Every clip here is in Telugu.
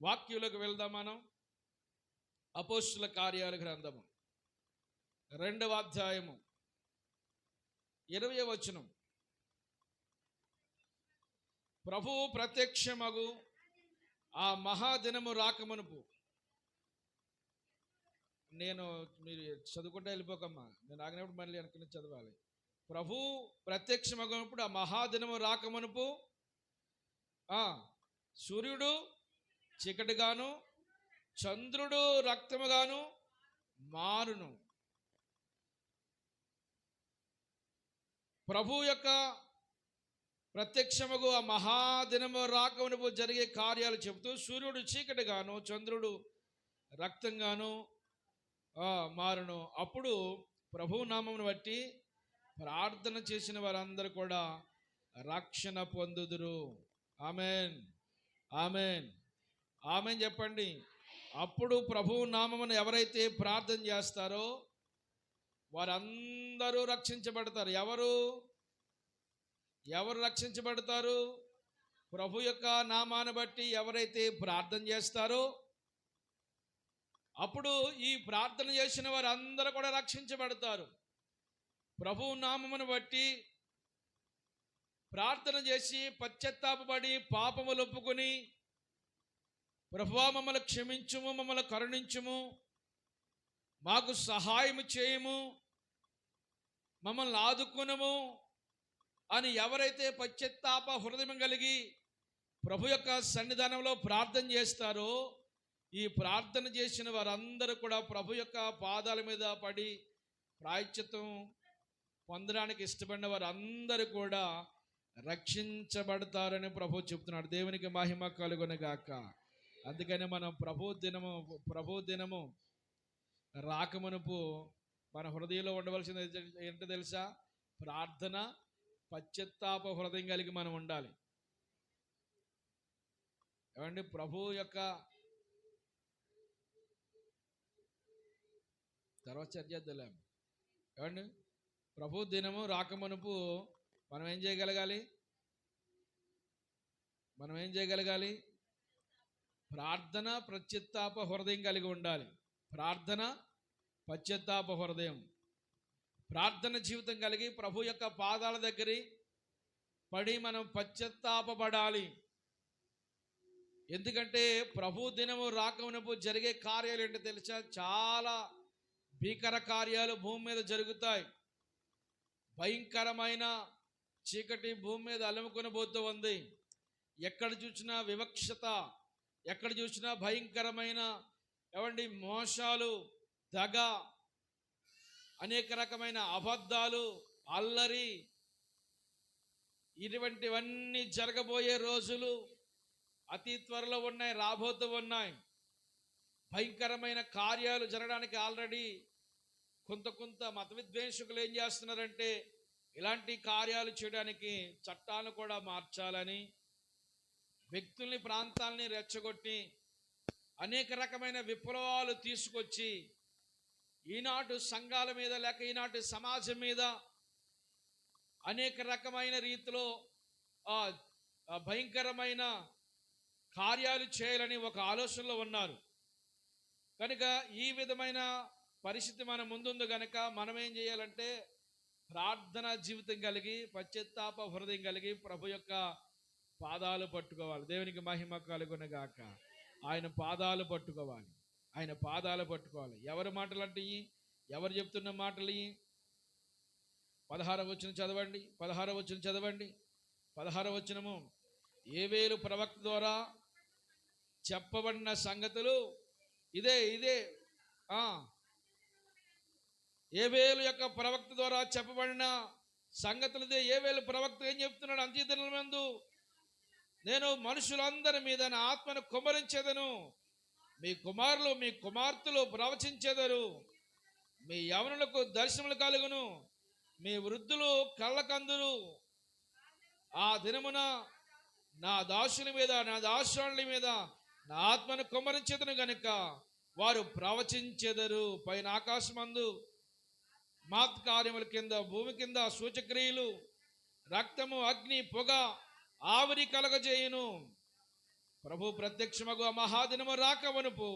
వాక్యులకు వెళ్దాం. మనం అపోస్తుల కార్యాల గ్రంథము 2వ అధ్యాయము 20వ వచనం. ప్రభువు ప్రత్యక్షమగు ఆ మహాదినము రాకమునుపు, నేను మీరు చదువుకుంటే వెళ్ళిపోకమ్మా, నేను ఆగినప్పుడు మళ్ళీ వెనక నుంచి చదవాలి. ప్రభువు ప్రత్యక్షమగునప్పుడు ఆ మహాదినము రాకమునుపు సూర్యుడు చీకటిగాను చంద్రుడు రక్తముగాను మారును. ప్రభు యొక్క ప్రత్యక్షముగు ఆ మహాదినము రాకమునుపు జరిగే కార్యాలు చెబుతూ, సూర్యుడు చీకటిగాను చంద్రుడు రక్తంగాను మారును. అప్పుడు ప్రభు నామమును బట్టి ప్రార్థన చేసిన వారందరూ కూడా రక్షణ పొందుదురు. ఆమెన్, ఆమెన్, ఆమెన్ చెప్పండి. అప్పుడు ప్రభు నామమును ఎవరైతే ప్రార్థన చేస్తారో వారందరూ రక్షించబడతారు. ఎవరు రక్షించబడతారు? ప్రభు యొక్క నామాన్ని బట్టి ఎవరైతే ప్రార్థన చేస్తారో అప్పుడు ఈ ప్రార్థన చేసిన వారందరూ కూడా రక్షించబడతారు. ప్రభు నామమును బట్టి ప్రార్థన చేసి పశ్చాత్తాపపడి పాపములు ఒప్పుకొని, ప్రభువా మమ్మల్ని క్షమించుము, మమ్మల్ని కరుణించుము, మాకు సహాయం చేయము, మమ్మల్ని ఆదుకునము అని ఎవరైతే పశ్చాత్తాప హృదయం కలిగి ప్రభు యొక్క సన్నిధానంలో ప్రార్థన చేస్తారో, ఈ ప్రార్థన చేసిన వారందరూ కూడా ప్రభు యొక్క పాదాల మీద పడి ప్రాయశ్చిత్తం పొందడానికి ఇష్టపడిన వారందరూ కూడా రక్షించబడతారని ప్రభు చెప్తున్నాడు. దేవునికి మహిమ కలుగునుగాక. అందుకని మనం ప్రభు దినము రాకమునుపు మన హృదయంలో ఉండవలసింది ఏంటో తెలుసా? ప్రార్థన, పశ్చాత్తాప హృదయం కలిగి మనం ఉండాలి. ఏమండి, ప్రభు యొక్క తర్వాత చర్చేద్దాం. ఏమండి, ప్రభు దినము రాకమునుపు మనం ఏం చేయగలగాలి? ప్రార్థన, పశ్చాత్తాప హృదయం కలిగి ఉండాలి. ప్రార్థన, పశ్చాత్తాప హృదయం, ప్రార్థన జీవితం కలిగి ప్రభు యొక్క పాదాల దగ్గర పడి మనం పశ్చాత్తాపపడాలి. ఎందుకంటే ప్రభు దినము రాకమునుపు జరిగే కార్యాలు ఏంటో తెలుసా? చాలా భీకర కార్యాలు భూమి మీద జరుగుతాయి. భయంకరమైన చీకటి భూమి మీద అలుముకొని పోతూ ఉంది. ఎక్కడ చూసినా వివక్షత, ఎక్కడ చూసినా భయంకరమైన మోసాలు, దగ, అనేక రకమైన అబద్ధాలు, అల్లరి, ఇటువంటివన్నీ జరగబోయే రోజులు అతి త్వరలో ఉన్నాయి, రాబోతూ ఉన్నాయి. భయంకరమైన కార్యాలు జరగడానికి ఆల్రెడీ కొంత మత విద్వేషకులు ఏం చేస్తున్నారంటే ఇలాంటి కార్యాలు చేయడానికి చట్టాలను కూడా మార్చాలని, వ్యక్తుల్ని, ప్రాంతాలని రెచ్చగొట్టి అనేక రకమైన విప్లవాలు తీసుకొచ్చి ఈనాటి సంఘాల మీద లేక ఈనాటి సమాజం మీద అనేక రకమైన రీతిలో భయంకరమైన కార్యాలు చేయాలని ఒక ఆలోచనలో ఉన్నారు. కనుక ఈ విధమైన పరిస్థితి మన ముందుంది కనుక మనం ఏం చేయాలంటే ప్రార్థనా జీవితం కలిగి పశ్చాత్తాప హృదయం కలిగి ప్రభు యొక్క పాదాలు పట్టుకోవాలి. దేవునికి మహిమ కలుగునుగాక. ఆయన పాదాలు పట్టుకోవాలి. ఎవరి మాటలు అంటే ఎవరు చెప్తున్న మాటలు? 16వ వచనం చదవండి. 16వ వచనము, యోవేలు ప్రవక్త ద్వారా చెప్పబడిన సంగతులు ఇదే. యోవేలు యొక్క ప్రవక్త ద్వారా చెప్పబడిన సంగతులు ఇదే. యోవేలు ప్రవక్త ఏం చెప్తున్నాడు? అంత్యదినమందు నేను మనుషులందరి మీద నా ఆత్మను కుమ్మరించేదను, మీ కుమారులు మీ కుమార్తెలు ప్రవచించెదరు, మీ యవనులకు దర్శనములు కలుగును, మీ వృద్ధులు కళ్ళకందురు. ఆ దినమున నా దాసుల మీద, నా దాసుల మీద నా ఆత్మను కుమ్మరించెదను గనుక వారు ప్రవచించెదరు. పైన ఆకాశమందు మాత్కార్యముల కింద, భూమి కింద సూచక్రియలు, రక్తము, అగ్ని, పొగ, ఆవిరి కలగజేయును. ప్రభు ప్రత్యక్షమగు ఆ మహాదినము రాకవనుపు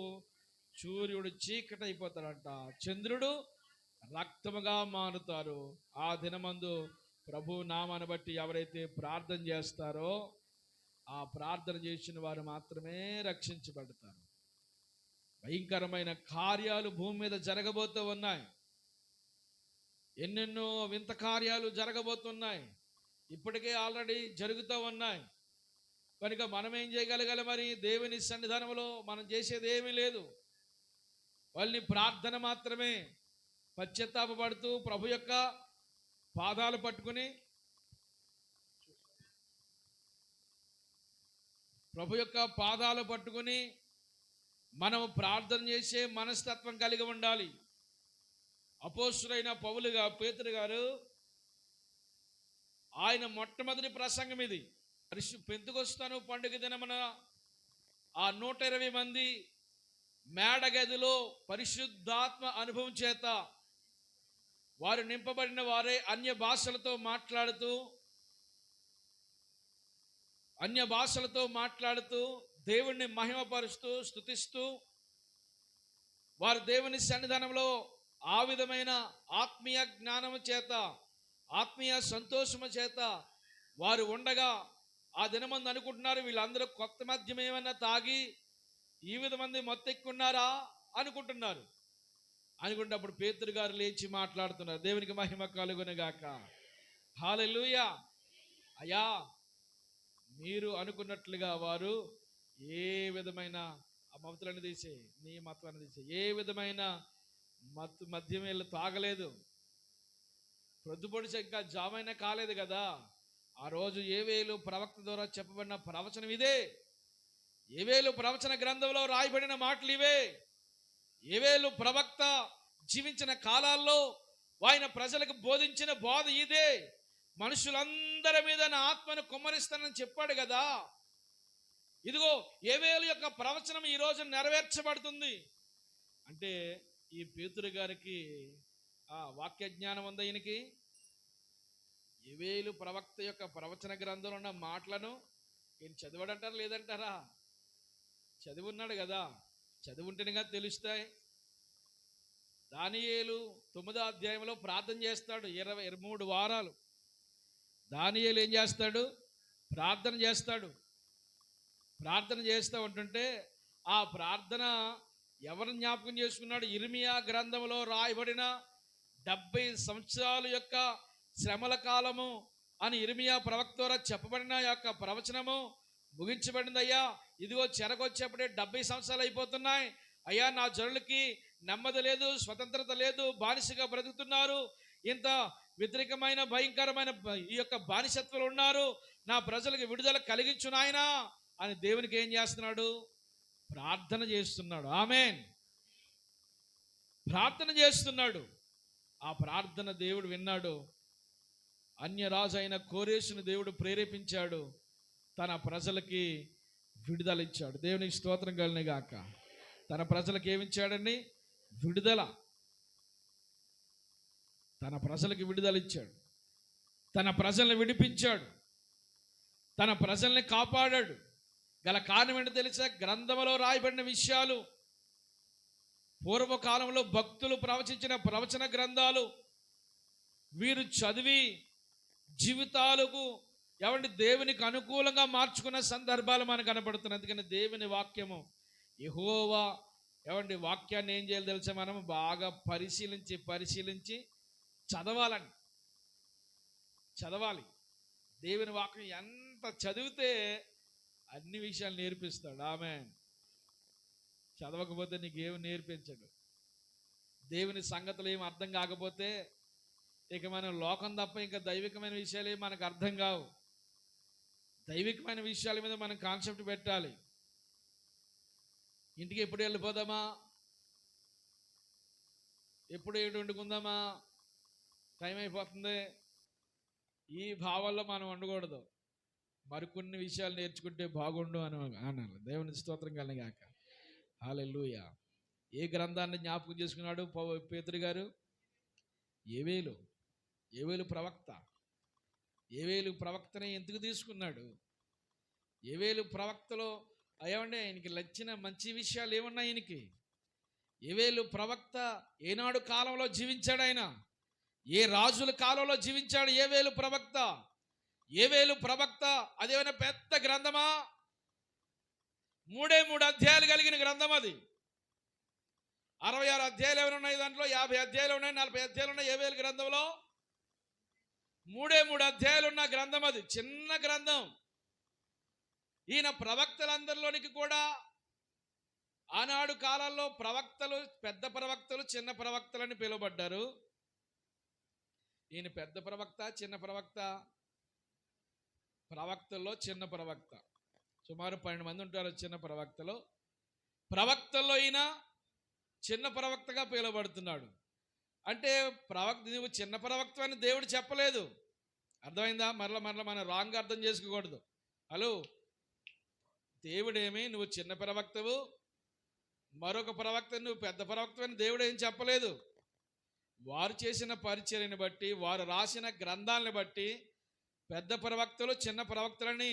సూర్యుడు చీకటైపోతాడంట, చంద్రుడు రక్తముగా మారుతారు. ఆ దినమందు ప్రభు నామాన్ని బట్టి ఎవరైతే ప్రార్థన చేస్తారో ఆ ప్రార్థన చేసిన వారు మాత్రమే రక్షించబడతారు. భయంకరమైన కార్యాలు భూమి మీద జరగబోతూ ఉన్నాయి. ఎన్నెన్నో వింత కార్యాలు జరగబోతున్నాయి. ఇప్పటికే ఆల్రెడీ జరుగుతూ ఉన్నాయి. కనుక మనం ఏం చేయగలగాలి? మరి దేవుని సన్నిధానంలో మనం చేసేది ఏమీ లేదు. వాళ్ళని ప్రార్థన మాత్రమే. పశ్చాత్తాపడుతూ ప్రభు యొక్క పాదాలు పట్టుకుని, ప్రభు యొక్క పాదాలు పట్టుకుని మనం ప్రార్థన చేసే మనస్తత్వం కలిగి ఉండాలి. అపోస్తులైన పేతురు గారు, ఆయన మొట్టమొదటి ప్రసంగం ఇది. పెంతెకొస్తు పండుగ దినమున ఆ 120 మంది మేడగదిలో పరిశుద్ధాత్మ అనుభవం చేత వారు నింపబడిన వారే అన్య భాషలతో మాట్లాడుతూ దేవుణ్ణి మహిమపరుస్తూ స్తుతిస్తూ వారు దేవుని సన్నిధానంలో ఆ విధమైన ఆత్మీయ జ్ఞానము చేత, ఆత్మీయ సంతోషము చేత వారు ఉండగా ఆ దినమంది అనుకుంటున్నారు, వీళ్ళందరూ కొత్త మద్యం ఏమన్నా తాగి ఈ విధమంది మొత్తెక్కున్నారా అనుకుంటున్నారు. అనుకున్నప్పుడు పేతురు గారు లేచి మాట్లాడుతున్నారు. దేవునికి మహిమ కలుగునుగాక. హల్లెలూయా. అయ్యా, మీరు అనుకున్నట్లుగా వారు ఏ విధమైన మత్తులను తీసే, నీ మత్తులను తీసే, ఏ విధమైన మద్యం వీళ్ళు తాగలేదు. ప్రొద్దుపొడిచి ఇంకా జామైనా కాలేదు కదా. ఆ రోజు యోవేలు ప్రవక్త ద్వారా చెప్పబడిన ప్రవచనం ఇదే. యోవేలు ప్రవచన గ్రంథంలో రాయబడిన మాటలు ఇవే. యోవేలు ప్రవక్త జీవించిన కాలాల్లో ఆయన ప్రజలకు బోధించిన బోధ ఇదే. మనుషులందరి మీద నా ఆత్మను కుమ్మరిస్తానని చెప్పాడు కదా. ఇదిగో యోవేలు యొక్క ప్రవచనం ఈ రోజు నెరవేర్చబడుతుంది. అంటే ఈ పేతురు గారికి వాక్య జ్ఞానం ఉంది. ఈయనకి యోవేలు ప్రవక్త యొక్క ప్రవచన గ్రంథంలో ఉన్న మాటలను ఈయన చదివాడంటారా లేదంటారా? చదివి ఉన్నాడు కదా. చదివుంటేనే తెలుస్తాయి. దానియేలు 9వ అధ్యాయంలో ప్రార్థన చేస్తాడు 23 వారాలు. దానియేలు ఏం చేస్తాడు? ప్రార్థన చేస్తూ ఉంటుంటే ఆ ప్రార్థన ఎవరిని జ్ఞాపకం చేసుకున్నాడు? ఇర్మియా గ్రంథంలో రాయబడిన 70 సంవత్సరాల యొక్క శ్రమల కాలము అని ఇర్మియా ప్రవక్త ద్వారా చెప్పబడిన యొక్క ప్రవచనము ముగించబడింది. అయ్యా, ఇదిగో చెరకొచ్చేప్పుడే 70 సంవత్సరాలు అయిపోతున్నాయి. అయ్యా, నా జనులకి నెమ్మది లేదు, స్వతంత్రత లేదు, బానిసగా బ్రతుకుతున్నారు, ఇంత వ్యతిరేకమైన భయంకరమైన ఈ యొక్క బానిసత్వాలు ఉన్నారు, నా ప్రజలకు విడుదల కలిగించు నాయనా అని దేవునికి ఏం చేస్తున్నాడు? ప్రార్థన చేస్తున్నాడు. ఆమేన్. ప్రార్థన చేస్తున్నాడు. ఆ ప్రార్థన దేవుడు విన్నాడు. అన్యరాజు అయిన కోరేషును దేవుడు ప్రేరేపించాడు. తన ప్రజలకి విడుదల ఇచ్చాడు. దేవునికి స్తోత్రం కలుగును గాక. తన ప్రజలకు ఏమిచ్చాడండి? విడుదల. తన ప్రజలకు విడుదల ఇచ్చాడు. తన ప్రజల్ని విడిపించాడు. తన ప్రజల్ని కాపాడాడు. గల కారణం ఏంటో తెలుసా? గ్రంథంలో రాయబడిన విషయాలు, పూర్వకాలంలో భక్తులు ప్రవచించిన ప్రవచన గ్రంథాలు వీరు చదివి జీవితాలకు దేవునికి అనుకూలంగా మార్చుకున్న సందర్భాలు మనకు కనపడుతున్నాయి. అందుకని దేవుని వాక్యము, యెహోవా వాక్యాన్ని ఏం చేయాలి తెలుసా? మనం బాగా పరిశీలించి చదవాలి. దేవుని వాక్యం ఎంత చదివితే అన్ని విషయాలు నేర్పిస్తాడు. ఆమేన్. చదవకపోతే నీకు ఏమి నేర్పించడు. దేవుని సంగతులు ఏమి అర్థం కాకపోతే ఇక మనం లోకం తప్ప ఇంకా దైవికమైన విషయాలు ఏమి మనకు అర్థం కావు. దైవికమైన విషయాల మీద మనం కాన్సెప్ట్ పెట్టాలి. ఇంటికి ఎప్పుడు వెళ్ళిపోదామా, ఎప్పుడు ఏడు వండుకుందామా, టైం అయిపోతుంది, ఈ భావాల్లో మనం ఉండకూడదు. మరికొన్ని విషయాలు నేర్చుకుంటే బాగుండు అని అనాలి. దేవుని స్తోత్రం కలుగుగాక. హల్లెలూయా. ఏ గ్రంథాన్ని జ్ఞాపకం చేసుకున్నాడు పేతురు గారు? యోవేలు ప్రవక్త. యోవేలు ప్రవక్తని ఎందుకు తీసుకున్నాడు? యోవేలు ప్రవక్తలో ఏమండి ఆయనకి నచ్చిన మంచి విషయాలు ఏమున్నాయి ఆయనకి? ఏవేలు ప్రవక్త ఏనాడు కాలంలో జీవించాడు ఆయన? ఏ రాజుల కాలంలో జీవించాడు ఏవేలు ప్రవక్త? ఏవేలు ప్రవక్త అదేమైనా పెద్ద గ్రంథమా? 3 అధ్యాయాలు కలిగిన గ్రంథం అది. 66 అధ్యాయాలు ఏమైనా ఉన్నాయి దాంట్లో? 50 అధ్యాయాలు ఉన్నాయి, 40 అధ్యాయాలు ఉన్నాయి ఏవేలు గ్రంథంలో. 3 అధ్యాయాలు ఉన్న గ్రంథం అది, చిన్న గ్రంథం. ఈయన ప్రవక్తలందరిలోనికి కూడా ఆనాడు కాలంలో ప్రవక్తలు, పెద్ద ప్రవక్తలు, చిన్న ప్రవక్తలని పిలువబడ్డారు. ఈయన పెద్ద ప్రవక్త, చిన్న ప్రవక్త? ప్రవక్తల్లో చిన్న ప్రవక్త. సుమారు 12 మంది ఉంటారు చిన్న ప్రవక్తలు. ప్రవక్తల్లో ఈయన చిన్న ప్రవక్తగా పిలువబడుతున్నాడు. అంటే ప్రవక్త, నువ్వు చిన్న ప్రవక్త అని దేవుడు చెప్పలేదు. అర్థమైందా? మరలా మనం రాంగ్ అర్థం చేసుకోకూడదు. హలో, దేవుడేమి నువ్వు చిన్న ప్రవక్తవు, మరొక ప్రవక్త నువ్వు పెద్ద ప్రవక్త అని దేవుడు ఏం చెప్పలేదు. వారు చేసిన పరిచర్యని బట్టి, వారు రాసిన గ్రంథాలను బట్టి పెద్ద ప్రవక్తలు, చిన్న ప్రవక్తలని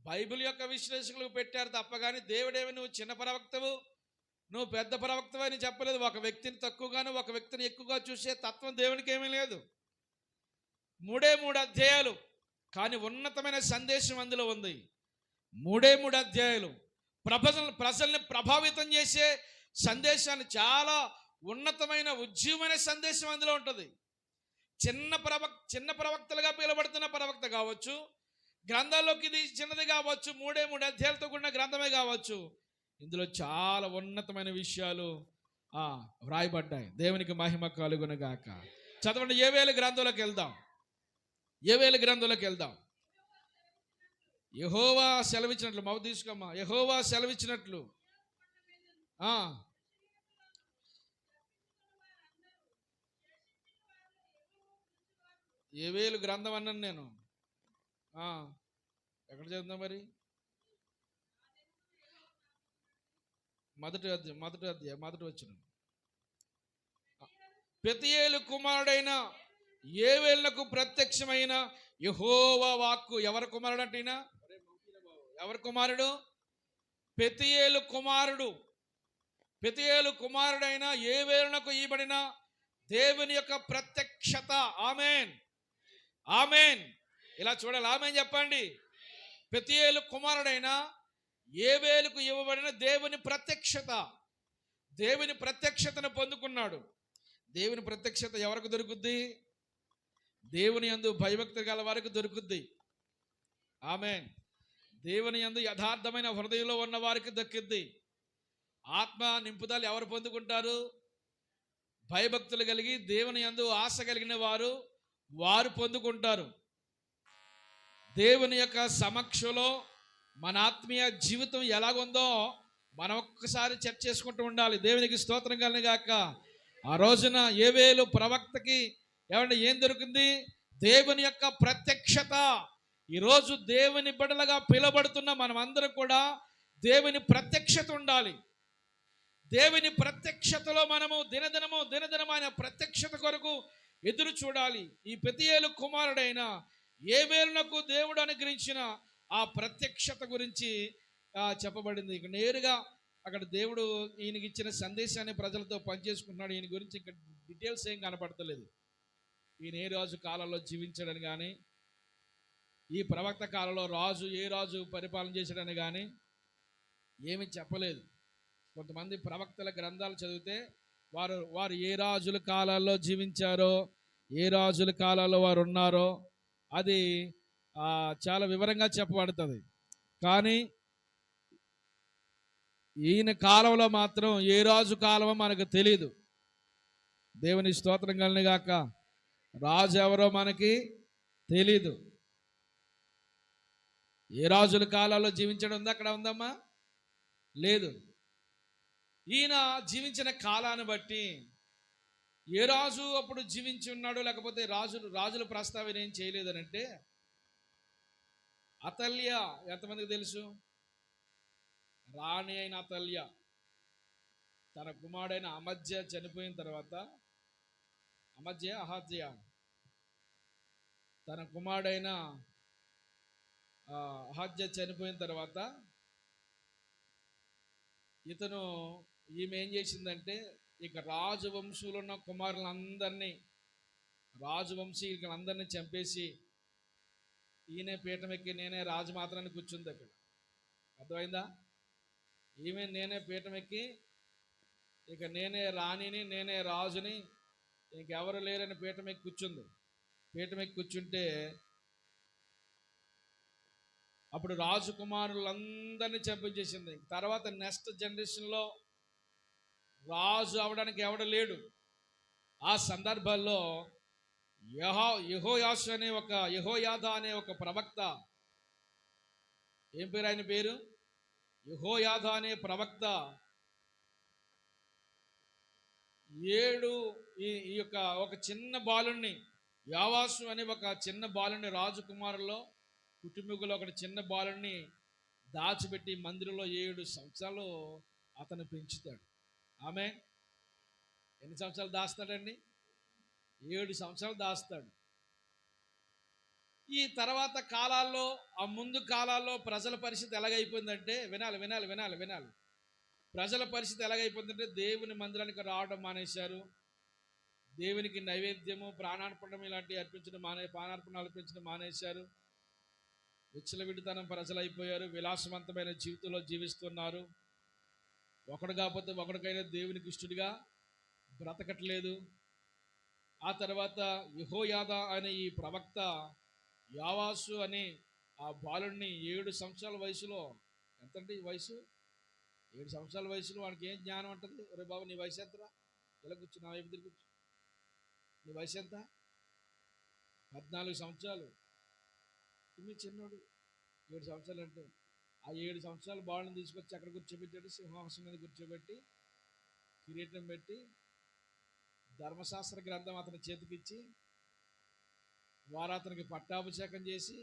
బైబిల్ యొక్క విశ్లేషకులు పెట్టారు తప్ప కానీ దేవుడేమి నువ్వు చిన్న ప్రవక్తవు, నువ్వు పెద్ద ప్రవక్తవు అని చెప్పలేదు. ఒక వ్యక్తిని తక్కువగాను ఒక వ్యక్తిని ఎక్కువగా చూసే తత్వం దేవునికి ఏమీ లేదు. 3 అధ్యాయాలు కానీ ఉన్నతమైన సందేశం అందులో ఉంది. 3 అధ్యాయాలు ప్రజల్ని ప్రభావితం చేసే సందేశాన్ని, చాలా ఉన్నతమైన ఉజ్జీవమైన సందేశం అందులో ఉంటుంది. చిన్న ప్రవక్తలుగా పిలువబడుతున్న ప్రవక్త కావచ్చు, గ్రంథాల్లోకి ఇది చిన్నది కావచ్చు, 3 అధ్యాయాలతో కూడిన గ్రంథమే కావచ్చు, ఇందులో చాలా ఉన్నతమైన విషయాలు వ్రాయబడ్డాయి. దేవునికి మహిమ కలుగునుగాక. చదవండి, ఏవేలు గ్రంథంలోకి వెళ్దాం. ఏవేలు గ్రంథంలోకి వెళ్దాం. యెహోవా సెలవిచ్చినట్లు, మౌ తీసుకోమ్మా. యెహోవా సెలవిచ్చినట్లు. ఏవేలు గ్రంథం అన్నాను నేను. ఎక్కడ చదువుతా మరి? మొదటి వచ్చిన పెతూయేలు కుమారుడైన ఏవేలునకు ప్రత్యక్షమైన యెహోవా వాక్కు. ఎవరి కుమారుడు అంటే ఈయన? ఎవరి కుమారుడు? పెతూయేలు కుమారుడు. పెతూయేలు కుమారుడైన ఏవేలునకు ఇవ్వబడిన దేవుని యొక్క ప్రత్యక్షత. ఆమేన్, ఆమేన్. ఇలా చూడాలి. ఆమేన్ చెప్పండి. పెతూయేలు కుమారుడైన ఏవేలుకు ఇవ్వబడిన దేవుని ప్రత్యక్షత. దేవుని ప్రత్యక్షతను పొందుకున్నాడు. దేవుని ప్రత్యక్షత ఎవరికి దొరుకుద్ది? దేవుని యందు భయభక్తి గల వారికి దొరుకుద్ది. ఆమేన్. దేవుని యందు యథార్థమైన హృదయంలో ఉన్న వారికి దక్కిద్ది. ఆత్మ నింపుదల ఎవరు పొందుకుంటారు? భయభక్తులు కలిగి దేవుని యందు ఆశ కలిగిన వారు పొందుకుంటారు. దేవుని యొక్క సమక్షంలో మన ఆత్మీయ జీవితం ఎలాగుందో మనం ఒక్కసారి చర్చ చేసుకుంటూ ఉండాలి. దేవునికి స్తోత్రం కలుగుగాక. ఆ రోజున ఏవేలు ప్రవక్తకి ఏమంటే ఏం దొరికింది? దేవుని యొక్క ప్రత్యక్షత. ఈరోజు దేవుని బిడ్డలుగా పిలువబడుతున్న మనమందరం కూడా దేవుని ప్రత్యక్షత ఉండాలి. దేవుని ప్రత్యక్షతలో మనము దినదినము ఆయన ప్రత్యక్షత కొరకు ఎదురు చూడాలి. ఈ పెతూయేలు కుమారుడైన ఏవేలునకు దేవుడు అనుగ్రహించిన ఆ ప్రత్యక్షత గురించి చెప్పబడింది. ఇక నేరుగా అక్కడ దేవుడు ఈయనకి ఇచ్చిన సందేశాన్ని ప్రజలతో పనిచేసుకుంటున్నాడు. ఈయన గురించి ఇంకా డీటెయిల్స్ ఏం కనపడతలేదు. ఈయన ఏ రాజు కాలంలో జీవించడని కానీ, ఈ ప్రవక్త కాలంలో ఏ రాజు పరిపాలన చేశాడని కానీ ఏమీ చెప్పలేదు. కొంతమంది ప్రవక్తల గ్రంథాలు చదివితే వారు ఏ రాజుల కాలాల్లో జీవించారో, ఏ రాజుల కాలాల్లో వారు ఉన్నారో అది చాలా వివరంగా చెప్పబడుతుంది. కానీ ఈయన కాలంలో మాత్రం ఏ రాజు కాలమో మనకు తెలియదు. దేవుని స్తోత్రం కలుగుగాక. రాజు ఎవరో మనకి తెలీదు. ఏ రాజుల కాలాల్లో జీవించడం ఉందా? అక్కడ ఉందమ్మా? లేదు. ఈయన జీవించిన కాలాన్ని బట్టి ఏ రాజు అప్పుడు జీవించి ఉన్నాడో, లేకపోతే రాజుల ప్రస్తావన ఏం చేయలేదనంటే, అతల్య ఎంతమందికి తెలుసు? రాణి అయిన అతల్య తన కుమారుడైన అహజ్యా చనిపోయిన తర్వాత, అహజ్యా తన కుమారుడైన అహజ్యా చనిపోయిన తర్వాత ఇతను ఈమె ఏం చేసిందంటే ఇక రాజవంశంలో ఉన్న కుమారులందరినీ రాజవంశీయులందరినీ చంపేసి ఈయనే పీఠం ఎక్కి నేనే రాజమాత్రాన్ని కూర్చుంది అక్కడ. అర్థమైందా? ఈమె నేనే పీఠం ఎక్కి ఇక నేనే రాణిని నేనే రాజుని ఇంకెవరు లేరని పీఠం ఎక్కి కూర్చుంది. పీఠం ఎక్కి కూర్చుంటే అప్పుడు రాజకుమారులందరినీ చంపించేసింది. తర్వాత నెక్స్ట్ జనరేషన్లో రాజు అవడానికి ఎవడు లేడు. ఆ సందర్భాల్లో యెహోయాదా అనే ఒక ప్రవక్త, ఏం పేరు ఆయన పేరు? యెహోయాదా అనే ప్రవక్త 7 ఈ యొక్క ఒక చిన్న బాలుణ్ణి, యావాసు అనే ఒక చిన్న బాలుని, రాజకుమారుల్లో కుటుంబీకులు ఒక చిన్న బాలుని దాచిపెట్టి మందిరంలో 7 సంవత్సరాలు అతను పెంచుతాడు. ఆమె ఎన్ని సంవత్సరాలు దాస్తాడండి? 7 సంవత్సరాలు దాస్తాడు. ఈ తర్వాత కాలాల్లో, ఆ ముందు కాలాల్లో ప్రజల పరిస్థితి ఎలాగైపోయిందంటే, వినాలి. ప్రజల పరిస్థితి ఎలాగైపోయిందంటే దేవుని మందిరానికి రావడం మానేశారు. దేవునికి నైవేద్యము, ప్రాణార్పణం ఇలాంటివి ప్రాణార్పణలు అర్పించడం మానేశారు. విచ్చలవిడితనం ప్రజలు అయిపోయారు. విలాసవంతమైన జీవితంలో జీవిస్తున్నారు. ఒకడు కాకపోతే ఒకడికైనా దేవునికి ఇష్టడిగా బ్రతకట్లేదు. ఆ తర్వాత యెహోయాదా అనే ఈ ప్రవక్త యావాసు అనే ఆ బాలుడిని 7 సంవత్సరాల వయసులో, ఎంతండి వయసు? 7 సంవత్సరాల వయసులో వాడికి ఏం జ్ఞానం ఉంటుంది? ఒరే బాబు, నీ వయసు ఎంతరా? ఇలా కూర్చో, నా వైపు తిరిగి కూర్చో. నీ వయసు ఎంత? 14 సంవత్సరాలు. మీ చిన్నోడు 7 సంవత్సరాలు అంటే, ఆ 7 సంవత్సరాల బాలుని తీసుకొచ్చి అక్కడ కూర్చోబెట్టాడు. సింహాసనం మీద కూర్చోబెట్టి కిరీటం పెట్టి ధర్మశాస్త్ర గ్రంథం అతని చేతికిచ్చి వారు అతనికి పట్టాభిషేకం చేసి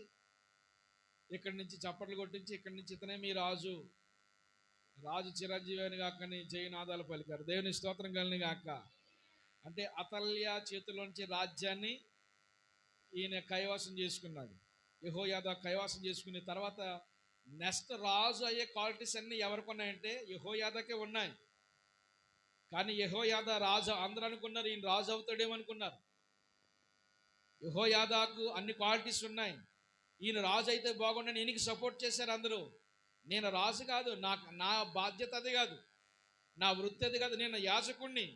ఇక్కడి నుంచి చప్పట్లు కొట్టించి, ఇక్కడి నుంచి ఇతనే మీ రాజు చిరంజీవి అని కాకని జయనాదాలు పలికారు. దేవుని స్తోత్రం కలిని గాక. అంటే అతల్య చేతిలోంచి రాజ్యాన్ని ఈయన కైవాసం చేసుకున్నాడు. యెహోయాదా కైవాసం చేసుకున్న తర్వాత నెక్స్ట్ రాజు అయ్యే క్వాలిటీస్ అన్నీ ఎవరికి ఉన్నాయంటే యెహోయాదాకే ఉన్నాయి. కానీ యెహోయాదా రాజు, అందరూ అనుకున్నారు ఈయన రాజు అవుతాడేమనుకున్నారు. యెహోయాదాకు అన్ని క్వాలిటీస్ ఉన్నాయి. ఈయన రాజు అయితే బాగుండని ఈయనకి సపోర్ట్ చేశారు అందరూ. నేను రాజు కాదు, నా బాధ్యత అది కాదు, నా వృత్తి అది కాదు, నేను యాజకుడిని.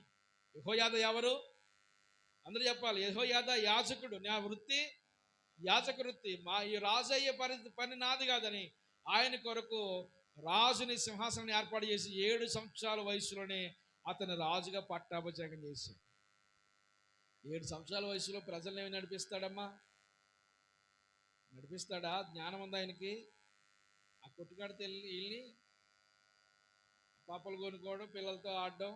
యెహోయాదా ఎవరు? అందరూ చెప్పాలి. యెహోయాదా యాజకుడు. నా వృత్తి యాజక వృత్తి. ఈ రాజు అయ్యే పని నాది కాదని ఆయన కొరకు రాజుని సింహాసనాన్ని ఏర్పాటు చేసి 7 సంవత్సరాల వయసులోనే అతను రాజుగా పట్టాభిషేకం చేశాడు. 7 సంవత్సరాల వయసులో ప్రజల్ని ఏమి నడిపిస్తాడమ్మా? నడిపిస్తాడా? జ్ఞానం ఉందా ఆయనకి? ఆ కొట్టుకాడితే వెళ్ళి పాపలు కొనుక్కోవడం, పిల్లలతో ఆడడం,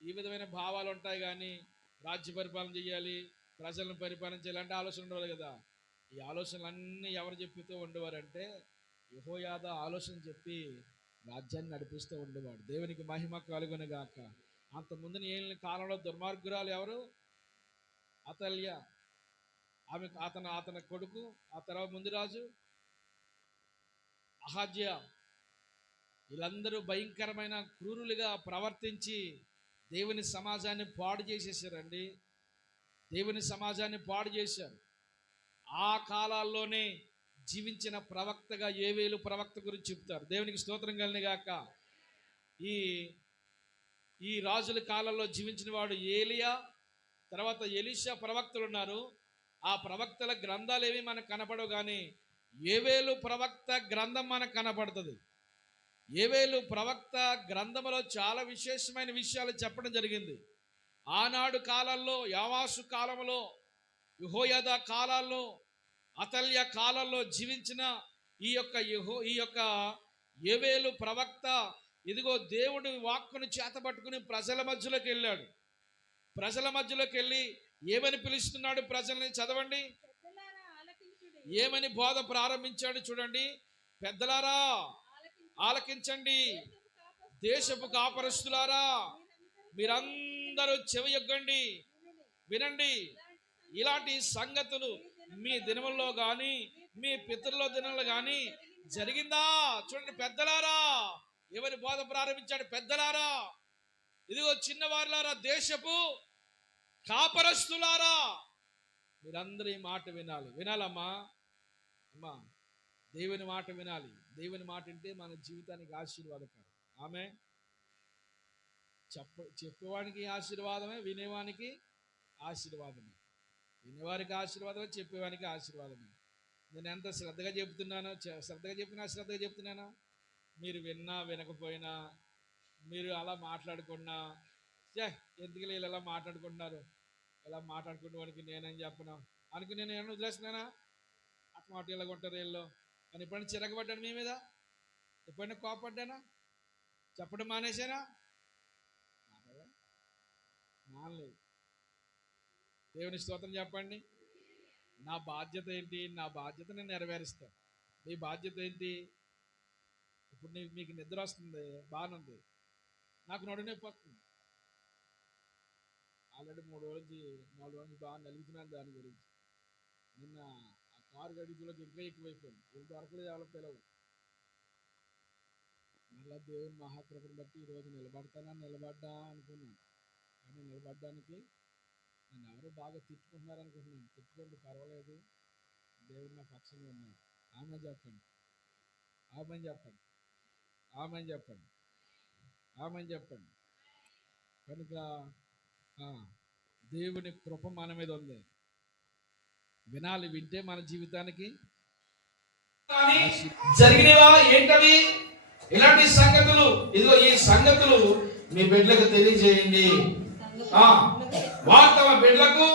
ఈ విధమైన భావాలు ఉంటాయి. కానీ రాజ్య పరిపాలన చేయాలి, ప్రజలను పరిపాలన చేయాలంటే ఆలోచన ఉండేవారు కదా. ఈ ఆలోచనలన్నీ ఎవరు చెప్తూ ఉండేవారంటే యెహోయాదా ఆలోచన చెప్పి రాజ్యాన్ని నడిపిస్తూ ఉండేవాడు. దేవునికి మహిమ కలుగును గాక. అంతకుముందు ఏళ్ళ కాలంలో దుర్మార్గురాలు ఎవరు? అతల్య. ఆమె అతని కొడుకు. ఆ తర్వాత ముందు రాజు అహజ్యా. వీళ్ళందరూ భయంకరమైన క్రూరులుగా ప్రవర్తించి దేవుని సమాజాన్ని పాడు చేసేసారండి. దేవుని సమాజాన్ని పాడు చేశారు. ఆ కాలాల్లోనే జీవించిన ప్రవక్తగా యేవేలు ప్రవక్త గురించి చెప్తారు. దేవునికి స్తోత్రం కలిని గాక. ఈ రాజుల కాలంలో జీవించిన వాడు ఏలియా, తర్వాత ఎలీషా ప్రవక్తలు ఉన్నారు. ఆ ప్రవక్తల గ్రంథాలు ఏవి మనకు కనపడవు, కానీ యేవేలు ప్రవక్త గ్రంథం మనకు కనపడుతుంది. యేవేలు ప్రవక్త గ్రంథంలో చాలా విశేషమైన విషయాలు చెప్పడం జరిగింది. ఆనాడు కాలంలో, యావాసు కాలంలో, యెహోయాదా కాలాల్లో, అతల్య కాలంలో జీవించిన ఈ యొక్క యేవేలు ప్రవక్త ఇదిగో దేవుడి వాక్కును చేతబట్టుకుని ప్రజల మధ్యలోకి వెళ్ళాడు. ప్రజల మధ్యలోకి వెళ్ళి ఏమని పిలుస్తున్నాడు ప్రజల్ని? చదవండి. ఏమని బోధ ప్రారంభించాడు చూడండి. పెద్దలారా ఆలకించండి, దేశపు కాపరస్తులారా మీరందరూ చెవియొగ్గండి, వినండి. ఇలాంటి సంగతులు మీ దినముల్లో కానీ మీ పితరుల దినంలో కానీ జరిగిందా? చూడండి, పెద్దలారా ఎవరి బోధ ప్రారంభించాడు? పెద్దలారా, ఇదిగో చిన్నవారులారా, దేశపు కాపరస్తులారా, మీరందరూ ఈ మాట వినాలి. వినాలమ్మా, అమ్మా, దేవుని మాట వినాలి. దేవుని మాట వింటే మన జీవితానికి ఆశీర్వాదకరం. ఆమె చెప్పేవానికి ఆశీర్వాదమే, వినేవానికి ఆశీర్వాదమే. వినేవారికి ఆశీర్వాదమే, చెప్పేవానికి ఆశీర్వాదమే. నేను ఎంత శ్రద్ధగా చెప్తున్నానో, శ్రద్ధగా చెప్తున్నానా? మీరు విన్నా వినకపోయినా, మీరు అలా మాట్లాడుకున్నా, ఎందుకు వీళ్ళు ఎలా మాట్లాడుకుంటున్నారు, ఇలా మాట్లాడుకునేవానికి నేనేం చెప్పను అనుకుని నేను ఏమైనా వదిలేస్తున్నానా? మాట ఇలా కొంటారు వీళ్ళు అని ఎప్పుడైనా చిరగబడ్డాను మీ మీద? ఎప్పుడైనా కోపడ్డానా? చెప్పడం మానేసానా? మానలేదు. దేవుని స్తోత్రం చెప్పండి. నా బాధ్యత ఏంటి? నా బాధ్యత నేను నెరవేరుస్తాను. మీ బాధ్యత ఏంటి? ఇప్పుడు మీకు నిద్ర వస్తుంది, బాగానుంది, నాకు నడుము నొప్పి వస్తుంది. ఆల్రెడీ 4 రోజులు బాగా నలుగుతున్నాను దాని గురించి. నిన్న ఆ కారు గడిపులోకి ఇంకా ఎక్కువైపోయింది. ఏం దొరకలేదు, ఎవరో పిల్లలు. మళ్ళీ దేవుని మహాకృపను బట్టి ఈరోజు నిలబడ్డా అనుకున్నాను. కానీ నిలబడ్డానికి నన్ను ఎవరు బాగా తిట్టుకుంటున్నారు అనుకుంటున్నాను. తిట్టుకుంటూ పర్వాలేదు, దేవుడు నా పక్షంగా ఉన్నాడు. ఆమె చెప్పండి, ఆమె చెప్పండి, ఆమె చెప్పండి, ఆమె చెప్పండి. కనుక దేవుని కృప మన మీద ఉంది. వినాలి. వింటే మన జీవితానికి జరిగినవా ఏంటవి? ఇలాంటి సంగతులు, ఇదిగో ఈ సంగతులు మీ బిడ్డలకు తెలియజేయండి. వారు తమ బిడ్డలకు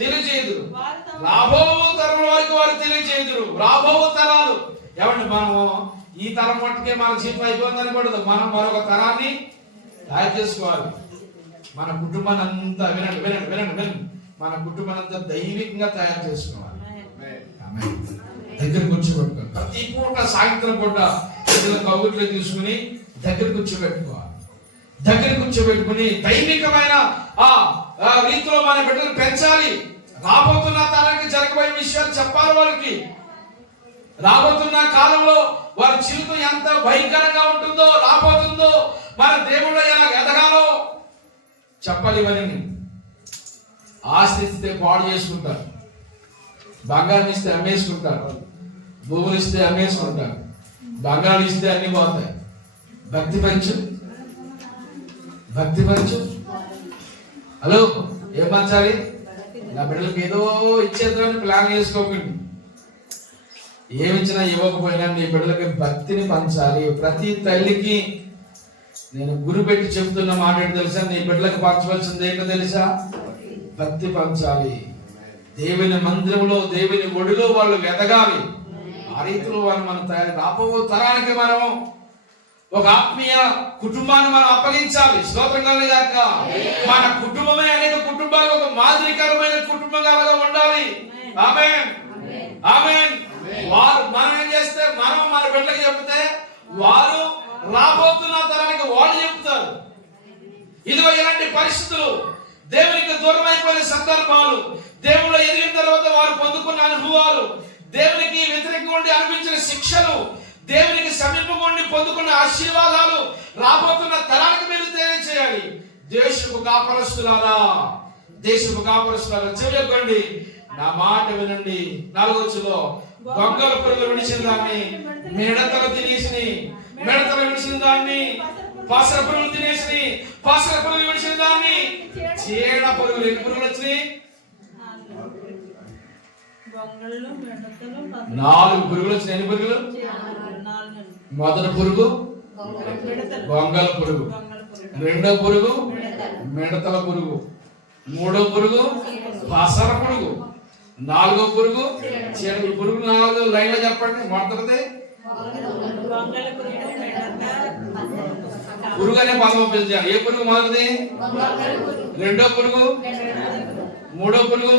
తెలియజేయుదురు, రాబో తరం వారికి వారు తెలియజేయుదురు. రాబో తరాలు ఏమండి, మనము ఈ తరం మట్టుకే మన జీవితం అయిపోయింది అనకూడదు. మనం మరొక తరాన్ని తయారు చేసుకోవాలి. మన కుటుంబాన్ని అంతా వినండి, మన కుటుంబాన్ని అంతా దైవికంగా తయారు చేసుకోవాలి. దగ్గర కూర్చోబెట్టుకోవాలి. ప్రతి పూట సాయంత్రం పూట కౌగుట్లో తీసుకుని దగ్గర కూర్చోబెట్టుకోవాలి. దగ్గర కూర్చోబెట్టుకుని దైవికమైన రీతిలో మన బిడ్డలు పెంచాలి. రాబోతున్న తరానికి జరగబోయే విషయాలు చెప్పాలి. వారికి రాబోతున్న కాలంలో వారి జీవితం ఎంత భయంకరంగా ఉంటుందో, రాబోతుందో, మన దేవుళ్ళు ఎలా ఎదగాలో చెప్పాలి. ఇవన్నీ ఆస్తి ఇస్తే పాడు చేసుకుంటారు, బంగారం ఇస్తే అమ్మేసుకుంటారు, భూములు ఇస్తే అమ్మేసుకుంటారు, బంగారం ఇస్తే అన్ని పోతాయి. భక్తి పంచు, భక్తి పంచు. హలో, ఏం పంచాలి? నా బిడ్డలకు ఏదో ఇచ్చేద్దామని ప్లాన్ చేసుకోకండి. ఏమిచ్చినా ఇవ్వకపోయినా నీ బిడ్డలకి భక్తిని పంచాలి. ప్రతి తల్లికి నేను గురి పెట్టి చెప్తున్న మాట ఏంటి తెలుసా? నీ బిడ్డలకు పంచవలసింది ఏంటో తెలుసా? భక్తి పంచాలి. దేవుని మందిరంలో, దేవుని ఒడిలో వాళ్ళు ఎదగాలి. ఆ రీతిలో వాళ్ళు మనం రాబో తరానికి మనం ఒక ఆత్మీయ కుటుంబాన్ని మనం అప్పగించాలి. స్తోత్రం గాక. మన కుటుంబమే అనేక కుటుంబాలు ఒక మాదిరికరమైన కుటుంబంగా ఉండాలి. ఆమేన్, ఆమేన్. వారు మనం ఏం చేస్తే మనం మన బిడ్డలకు చెప్తే వారు రాబోతున్న తరానికి వాళ్ళు చెప్తారు. ఇదిగో ఇలాంటి పరిస్థితులు, దేవునికి దూరం అయిపోయిన సందర్భాలు, దేవుళ్ళు ఎదిగిన తర్వాత వారు పొందుకున్న అనుభవాలు, దేవునికి వ్యతిరేకంగా ఉండి అనిపించిన శిక్షలు, దేవునికి సమీపంగా ఉండి పొందుకున్న ఆశీర్వాదాలు రాబోతున్న తరానికి మీరు తెలియజేయాలి. దేశపు కాపరస్తులారా, దేశపు కాపరస్తులారా చెవియొక్కండి, నా మాట వినండి. 4వ గొంగల పురుగులు విడిచిన దాన్ని మిడతలు తినేసి, మిడతలు విడిచిన దాన్ని పాసర పురుగులు తినేసి, పాసర పురుగులు విడిచిన దాన్ని చీడ పురుగులు. ఎన్ని పురుగులు వచ్చినాయి? 4 పురుగులు వచ్చినాయి. ఎన్ని పురుగులు? మొదటి పురుగు గొంగల పురుగు, రెండో పురుగు మిడతల పురుగు, మూడో పురుగు పాసర పురుగు, 4వ పురుగు చీడ పురుగు. 4 లైన్లో చెప్పండి. మొదటిది పురుగు అనే పదం పిలిచారు. ఏ పురుగు మొదటిది? రెండో పురుగు, మూడో పురుగు,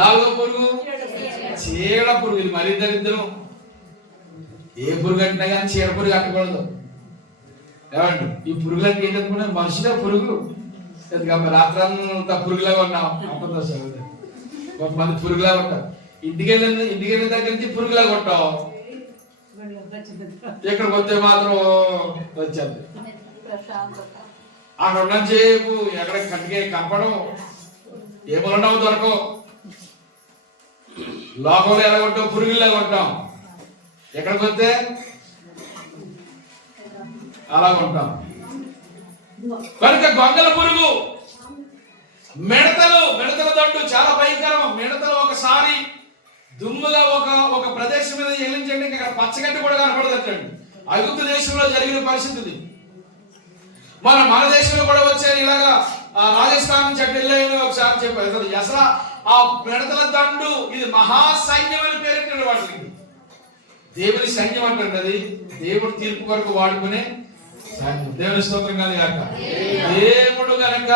4వ పురుగు చీడ పురుగు. ఇది మరీ దరిద్రం. ఏ పురుగు అంటున్నా కానీ చీడ పురుగు అట్టకూడదు. ఏమండి, ఈ పురుగులు అంటే ఏంటనుకున్నా? మనుషులే పురుగులు. రాత్రంతా పురుగులాగా ఉన్నాం. కొంతమంది పురుగులా ఉంటారు. ఇంటికి వెళ్ళిన దగ్గర నుంచి పురుగులాగా ఉంటావు. ఇక్కడికి వస్తే మాత్రం వచ్చేది. అక్కడ ఉన్నంతసేపు ఎక్కడ కంటికే కనపడం, ఏమన్నావు దొరకవు. లోకంలో ఎలా కొంటాం, పురుగుల్లా కొంటాం. ఎక్కడికి వస్తే అలా కొంటాం. కనుక గొంగల పురుగు, మిడతల దండు చాలా భయంకరం. మిడతలు ఒకసారి దుమ్ముగా ఒక ప్రదేశం మీద వెళ్ళించండి, ఇక్కడ పచ్చగడ్డి కూడా కనపడదంటండి. ఐగుప్తు దేశంలో జరిగిన పరిస్థితి మన దేశంలో కూడా వచ్చారు. ఇలాగా రాజస్థాన్ నుంచి అటు వెళ్ళాయని ఒకసారి చెప్పారు. అసలు ఆ మిడతల దండు ఇది మహాసైన్యం అని పేరెట్టాడు వాటికి. దేవుని సైన్యం అంటారు, అది దేవుడు తీర్పు కొరకు వాడుకునే సైన్యం. దేవుని స్తోత్రం కాక. దేవుడు కనుక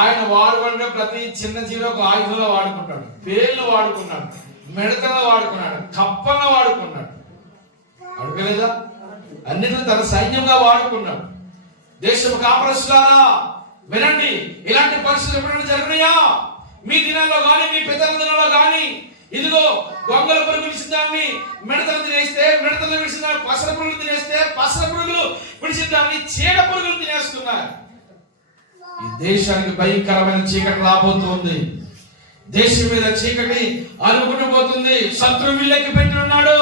ఆయన వాడుకుంటే ప్రతి చిన్న జీవి ఒక ఆయుధంలో వాడుకుంటాడు. పేర్లు వాడుకున్నాడు, మిడతలు వాడుకున్నాడు, కప్పలను వాడుకున్నాడు. వాడుకోలేదా? అన్నిటిని తన సైన్యంగా వాడుకున్నాడు. దేశపు కాపరస్తులారా వినండి, ఇలాంటి పరిస్థితులు ఎప్పుడైనా జరిగినాయా మీ దినాల్లో కానీ, మీ పితరుల దినాల్లో కానీ? ఇదిగో గొంగల పురుగు విడిచిన దాన్ని మిడతలు తినేస్తే, మిడతలు విడిచిన దాన్ని పసర పురుగులు తినేస్తే, పసర పురుగులు విడిచిన దాన్ని చీడ పురుగులు తినేస్తున్నారు. ఈ దేశానికి భయంకరమైన చీకటి రాబోతుంది. దేశం మీద చీకటి అలుగుకుంటూ పోతుంది. శత్రువు విల్లెక్కి పెట్టి ఉన్నాడు.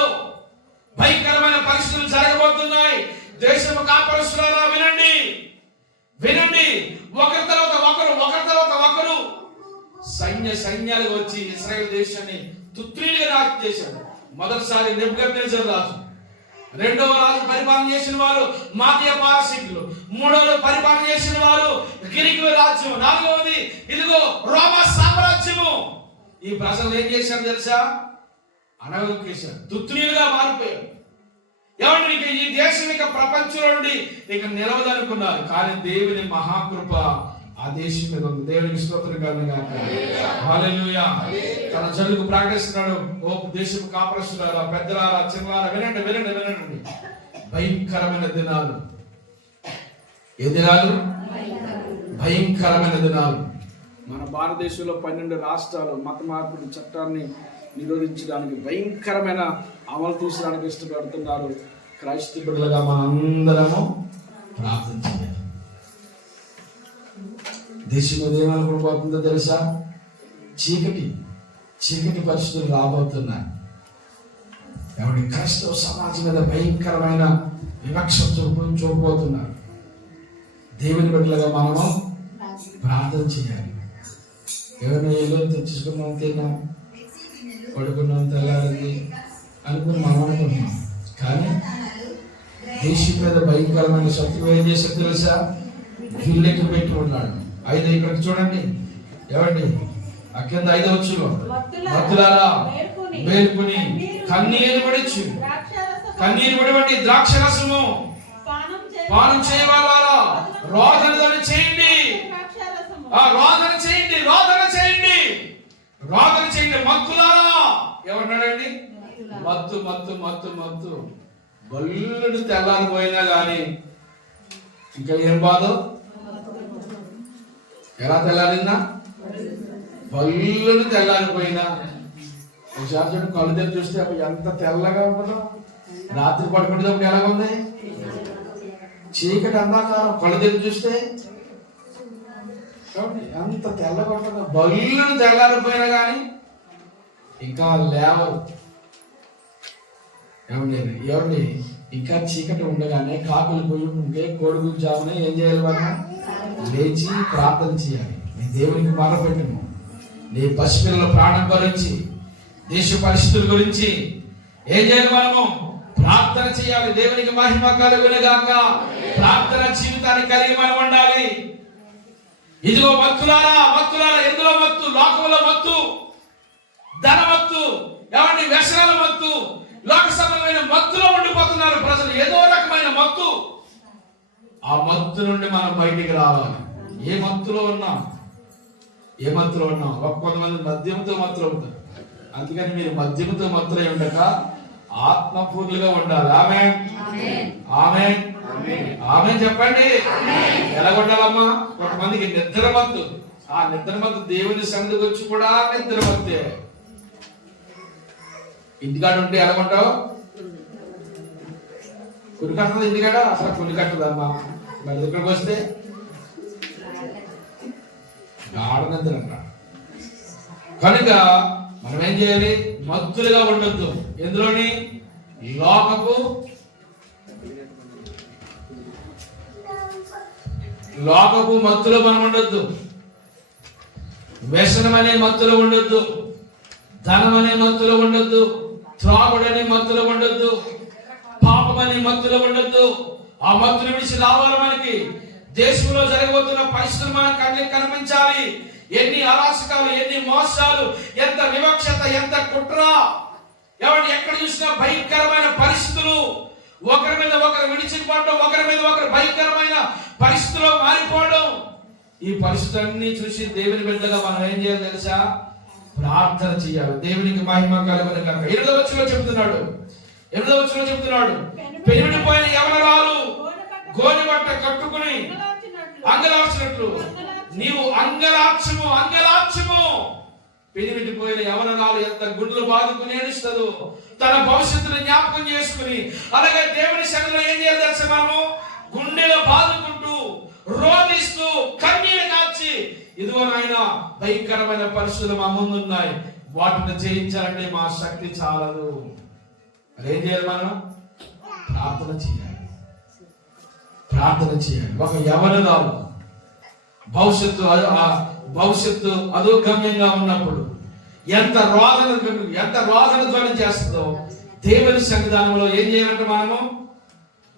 భయంకరమైన పరిస్థితులు జరగబోతున్నాయి. దేశము కాపరస్తులారా వినండి, వినండి. ఒకరి తర్వాత ఒకరు సైన్యాలు వచ్చి ఇశ్రాయేలు దేశాన్ని తుత్రీలుగా రాజు చేశాడు. మొదటిసారి నెబుకద్నెజర్ రాజు, రెండవ రాజు పరిపాలన చేసిన వారు మాదీయ పారసీకులు, మూడవ పరిపాలన చేసిన వారు గ్రీకుల రాజ్యం, నాలుగవది ఇదిగో రోమా సామ్రాజ్యము. ఈ ప్రజలు ఏం చేశారు తెలుసా? అనగొక్కేశారు, తుత్రీలుగా మారిపోయారు. ఏమంటే ఈ దేశం ఇక ప్రపంచంలో నుండి ఇక నిలవదనుకున్నారు. కానీ దేవుని మహాకృప ఆ దేశం మీద ఉంది. దేవునికి స్తోత్రం కలుగుగాక. హల్లెలూయా. తన జనులకు ప్రకటిస్తున్నాడు, ఓ దేశపు కాపరస్తులారా, పెద్దలారా, చిన్నలారా వినండి, వినండి, వినండి. భయంకరమైన దినాలు. ఏ దినాలు? భయంకరమైన దినాలు. మన భారతదేశంలో 12 రాష్ట్రాలు మత మార్పిడి చట్టాన్ని నిరోధించడానికి భయంకరమైన అమలు తీసడానికి ఇష్టపడుతున్నారు. క్రైస్తవ బిడ్డలుగా మనందరము ప్రార్థన చేయాలి. దేశం మీద ఏమనుకోబోతుందో తెలుసా? చీకటి పరిస్థితులు రాబోతున్నాయి. ఎవరి క్రైస్తవ సమాజం మీద భయంకరమైన వివక్ష చూపబోతున్నారు. దేవుని బిడ్డలుగా మనము ప్రార్థన చేయాలి. ఎవరైనా ఏదో తెచ్చుకున్నాం, తిన్నాం, పడుకున్నాం, తెల్లారింది అనుకుని మనం అనుకుంటున్నాం. కానీ దేశం మీద భయంకరమైన శత్రువు ఏం చేసే తెలుసా? విల్లెక్కి పెట్టి ఉన్నాడు. 5 ఇక్కడికి చూడండి, ఏమండి అక్కడ 5 వచ్చులో భక్తులారా మేల్కొని కన్నీరు పడివండి ద్రాక్ష రసము పానం చేయవారా రోదన చేయండి, రోదన చేయండి మత్తులారా. ఎవరున్నాడండి? మత్తు బల్లుడు తెల్లారిపోయినా కానీ ఇంకా ఏం బాధ? ఎలా తెల్లారిందా? బల్లుడు తెల్లారిపోయినా. ఒకసారి చూడండి, కళ్ళు తెరిచి చూస్తే అప్పుడు ఎంత తెల్లగా ఉంటుందో. రాత్రి పడుకునేటప్పుడు ఎలా ఉంది? చీకటి అందాకారం. కళ్ళు తెరిచి చూస్తే ఎంత తెల్లగా ఉంటుందో. బల్లుడు తెల్లారిపోయినా కానీ ఇంకా లేవరు. ఏమండి ఇంకా చీకటి ఉండగానే కాకులు పోయి ఉంటే కోడుగు జామునే ఏం చేయాలి? మనం లేచి ప్రార్థన చేయాలి. నీ దేవునికి మొరపెట్టుము. నీ పసిపిల్లల ప్రాణం గురించి, దేశ పరిస్థితుల గురించి ఏం చేయాలి? మనము ప్రార్థన చేయాలి. దేవునికి మహిమ కలుగునుగాక. ప్రార్థన జీవితాన్ని కలిగి మనం ఉండాలి. ఇదిగో మత్తులారా, ఎందులో మత్తు? లోకంలో మత్తు, ధనమత్తు, ఏమండి వ్యసనాల మత్తు, లోక సంబంధమైన మత్తులో ఉండిపోతున్నారు ప్రజలు. ఏదో రకమైన మత్తు. ఆ మత్తు నుండి మనం బయటికి రావాలి. ఏ మత్తులో ఉన్నాం? కొంతమంది మద్యంతో మత్తులో ఉంటారు. అందుకని మీరు మద్యంతో మత్తులై ఉండక ఆత్మపూర్లుగా ఉండాలి. ఆమేన్ చెప్పండి. ఎలా ఉండాలమ్మా? కొంతమందికి నిద్ర మత్తు. ఆ నిద్ర మత్తు దేవుని సన్నిధికి వచ్చి కూడా నిద్ర మత్తే. ఇంటికాడ ఉంటే ఎలా ఉంటావు? కొన్ని కట్టదు ఎందుకట అసలు కొన్ని కట్టదమ్మా. మరి ఇక్కడికి వస్తే గాఢనిద్రంట. కనుక మనం ఏం చేయాలి? మత్తులుగా ఉండొద్దు. ఎందులోని? లోకపు మత్తులో మనం ఉండొద్దు. వ్యసనం అనే మత్తులో ఉండొద్దు. ధనం అనే మత్తులో ఉండొద్దు. త్రాగుడనే మత్తులో ఉండొద్దు. పాపం అనే మత్తులో ఉండొద్దు. ఆ మత్తులు విడిచి రావాలి. మనకి దేశంలో జరగబోతున్న పరిస్థితులు మన కళ్ళకి కనిపించాలి. ఎన్ని అరాచకాలు, ఎన్ని మోసాలు, ఎంత వివక్షత, ఎంత కుట్ర, ఎవరిని ఎక్కడ చూసినా భయంకరమైన పరిస్థితులు, ఒకరి మీద ఒకరు విడిచిపోవడం, ఒకరి మీద ఒకరు భయంకరమైన పరిస్థితుల్లో మారిపోవడం. ఈ పరిస్థితులన్నీ చూసి దేవుని బిడ్డగా మనం ఏం చేయాలి తెలుసా? ప్రార్థన చేయాలి. దేవునికి మహిమ కలుగును గాక. 8వ వచనంలో చెప్తున్నాడు, పెనిమిడిపోయిన యవనరాలు గోనె బట్ట కట్టుకుని అంగలార్చినట్లు నీవు అంగలార్చము. పెనిమిటిపోయిన యవనరాలు ఎంత గుండెలు బాదుకుని ఏడుస్తుందో, తన భవిష్యత్తును జ్ఞాపకం చేసుకుని, అలాగే దేవుని సన్నిధిలో ఏం చేయాలి తెలుసా? మనము గుండెలో బాదుకుంటూ, రోధిస్తూ, కన్నీరు కాచి, ఇదిగో నాయన భయంకరమైన పరిస్థితులు మా ముందున్నాయి, వాటిని జయించాలంటే మా శక్తి చాలదు. ఏం చేయాలి? మనం ప్రార్థన చేయాలి. ఒక యవనరాలు భవిష్యత్తు అధోగమ్యంగా ఉన్నప్పుడు ఎంత రోదన ధ్వని చేస్తుందో, దేవుని సన్నిధానంలో ఏం చేయాలంటే మనము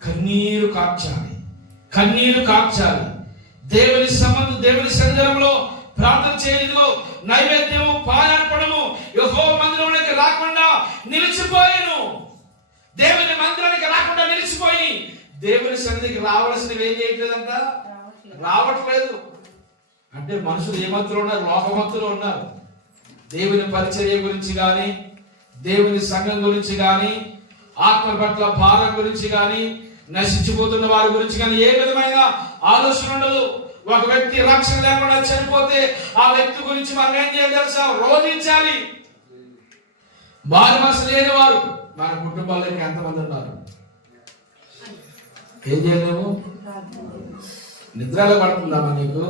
కన్నీరు కార్చాలి. దేవుని సన్నిధానంలో ప్రార్థన చేయలేదు. నైవేద్యము, పానార్పణము యెహోవా మందిరంలోకి రాకుండా నిలిచిపోయాను. దేవుని మందిరానికి రాకుండా నిలిచిపోయి దేవుని సన్నిధికి రావాల్సినవి ఏం చేయట్లేదంట, రావట్లేదు. అంటే మనుషులు ఏమత్తులు ఉన్నారు? లోకమత్తులు ఉన్నారు. దేవుని పరిచర్య గురించి కానీ, దేవుని సంఘం గురించి కానీ, ఆత్మ పట్ల భారం గురించి కానీ, నశించిపోతున్న వారి గురించి కానీ ఏ విధమైన ఆలోచన ఉండదు. ఒక వ్యక్తి రక్షణ లేకుండా చనిపోతే ఆ వ్యక్తి గురించి మనం ఏం చేయాలి తెలుసా? రోధించాలి. మారు మనసు లేని వారు మన కుటుంబాల్లో ఎంతమంది ఉన్నారు? ఏం చేయలేము. నిద్రలో పడుతుందమ్మా నీకు?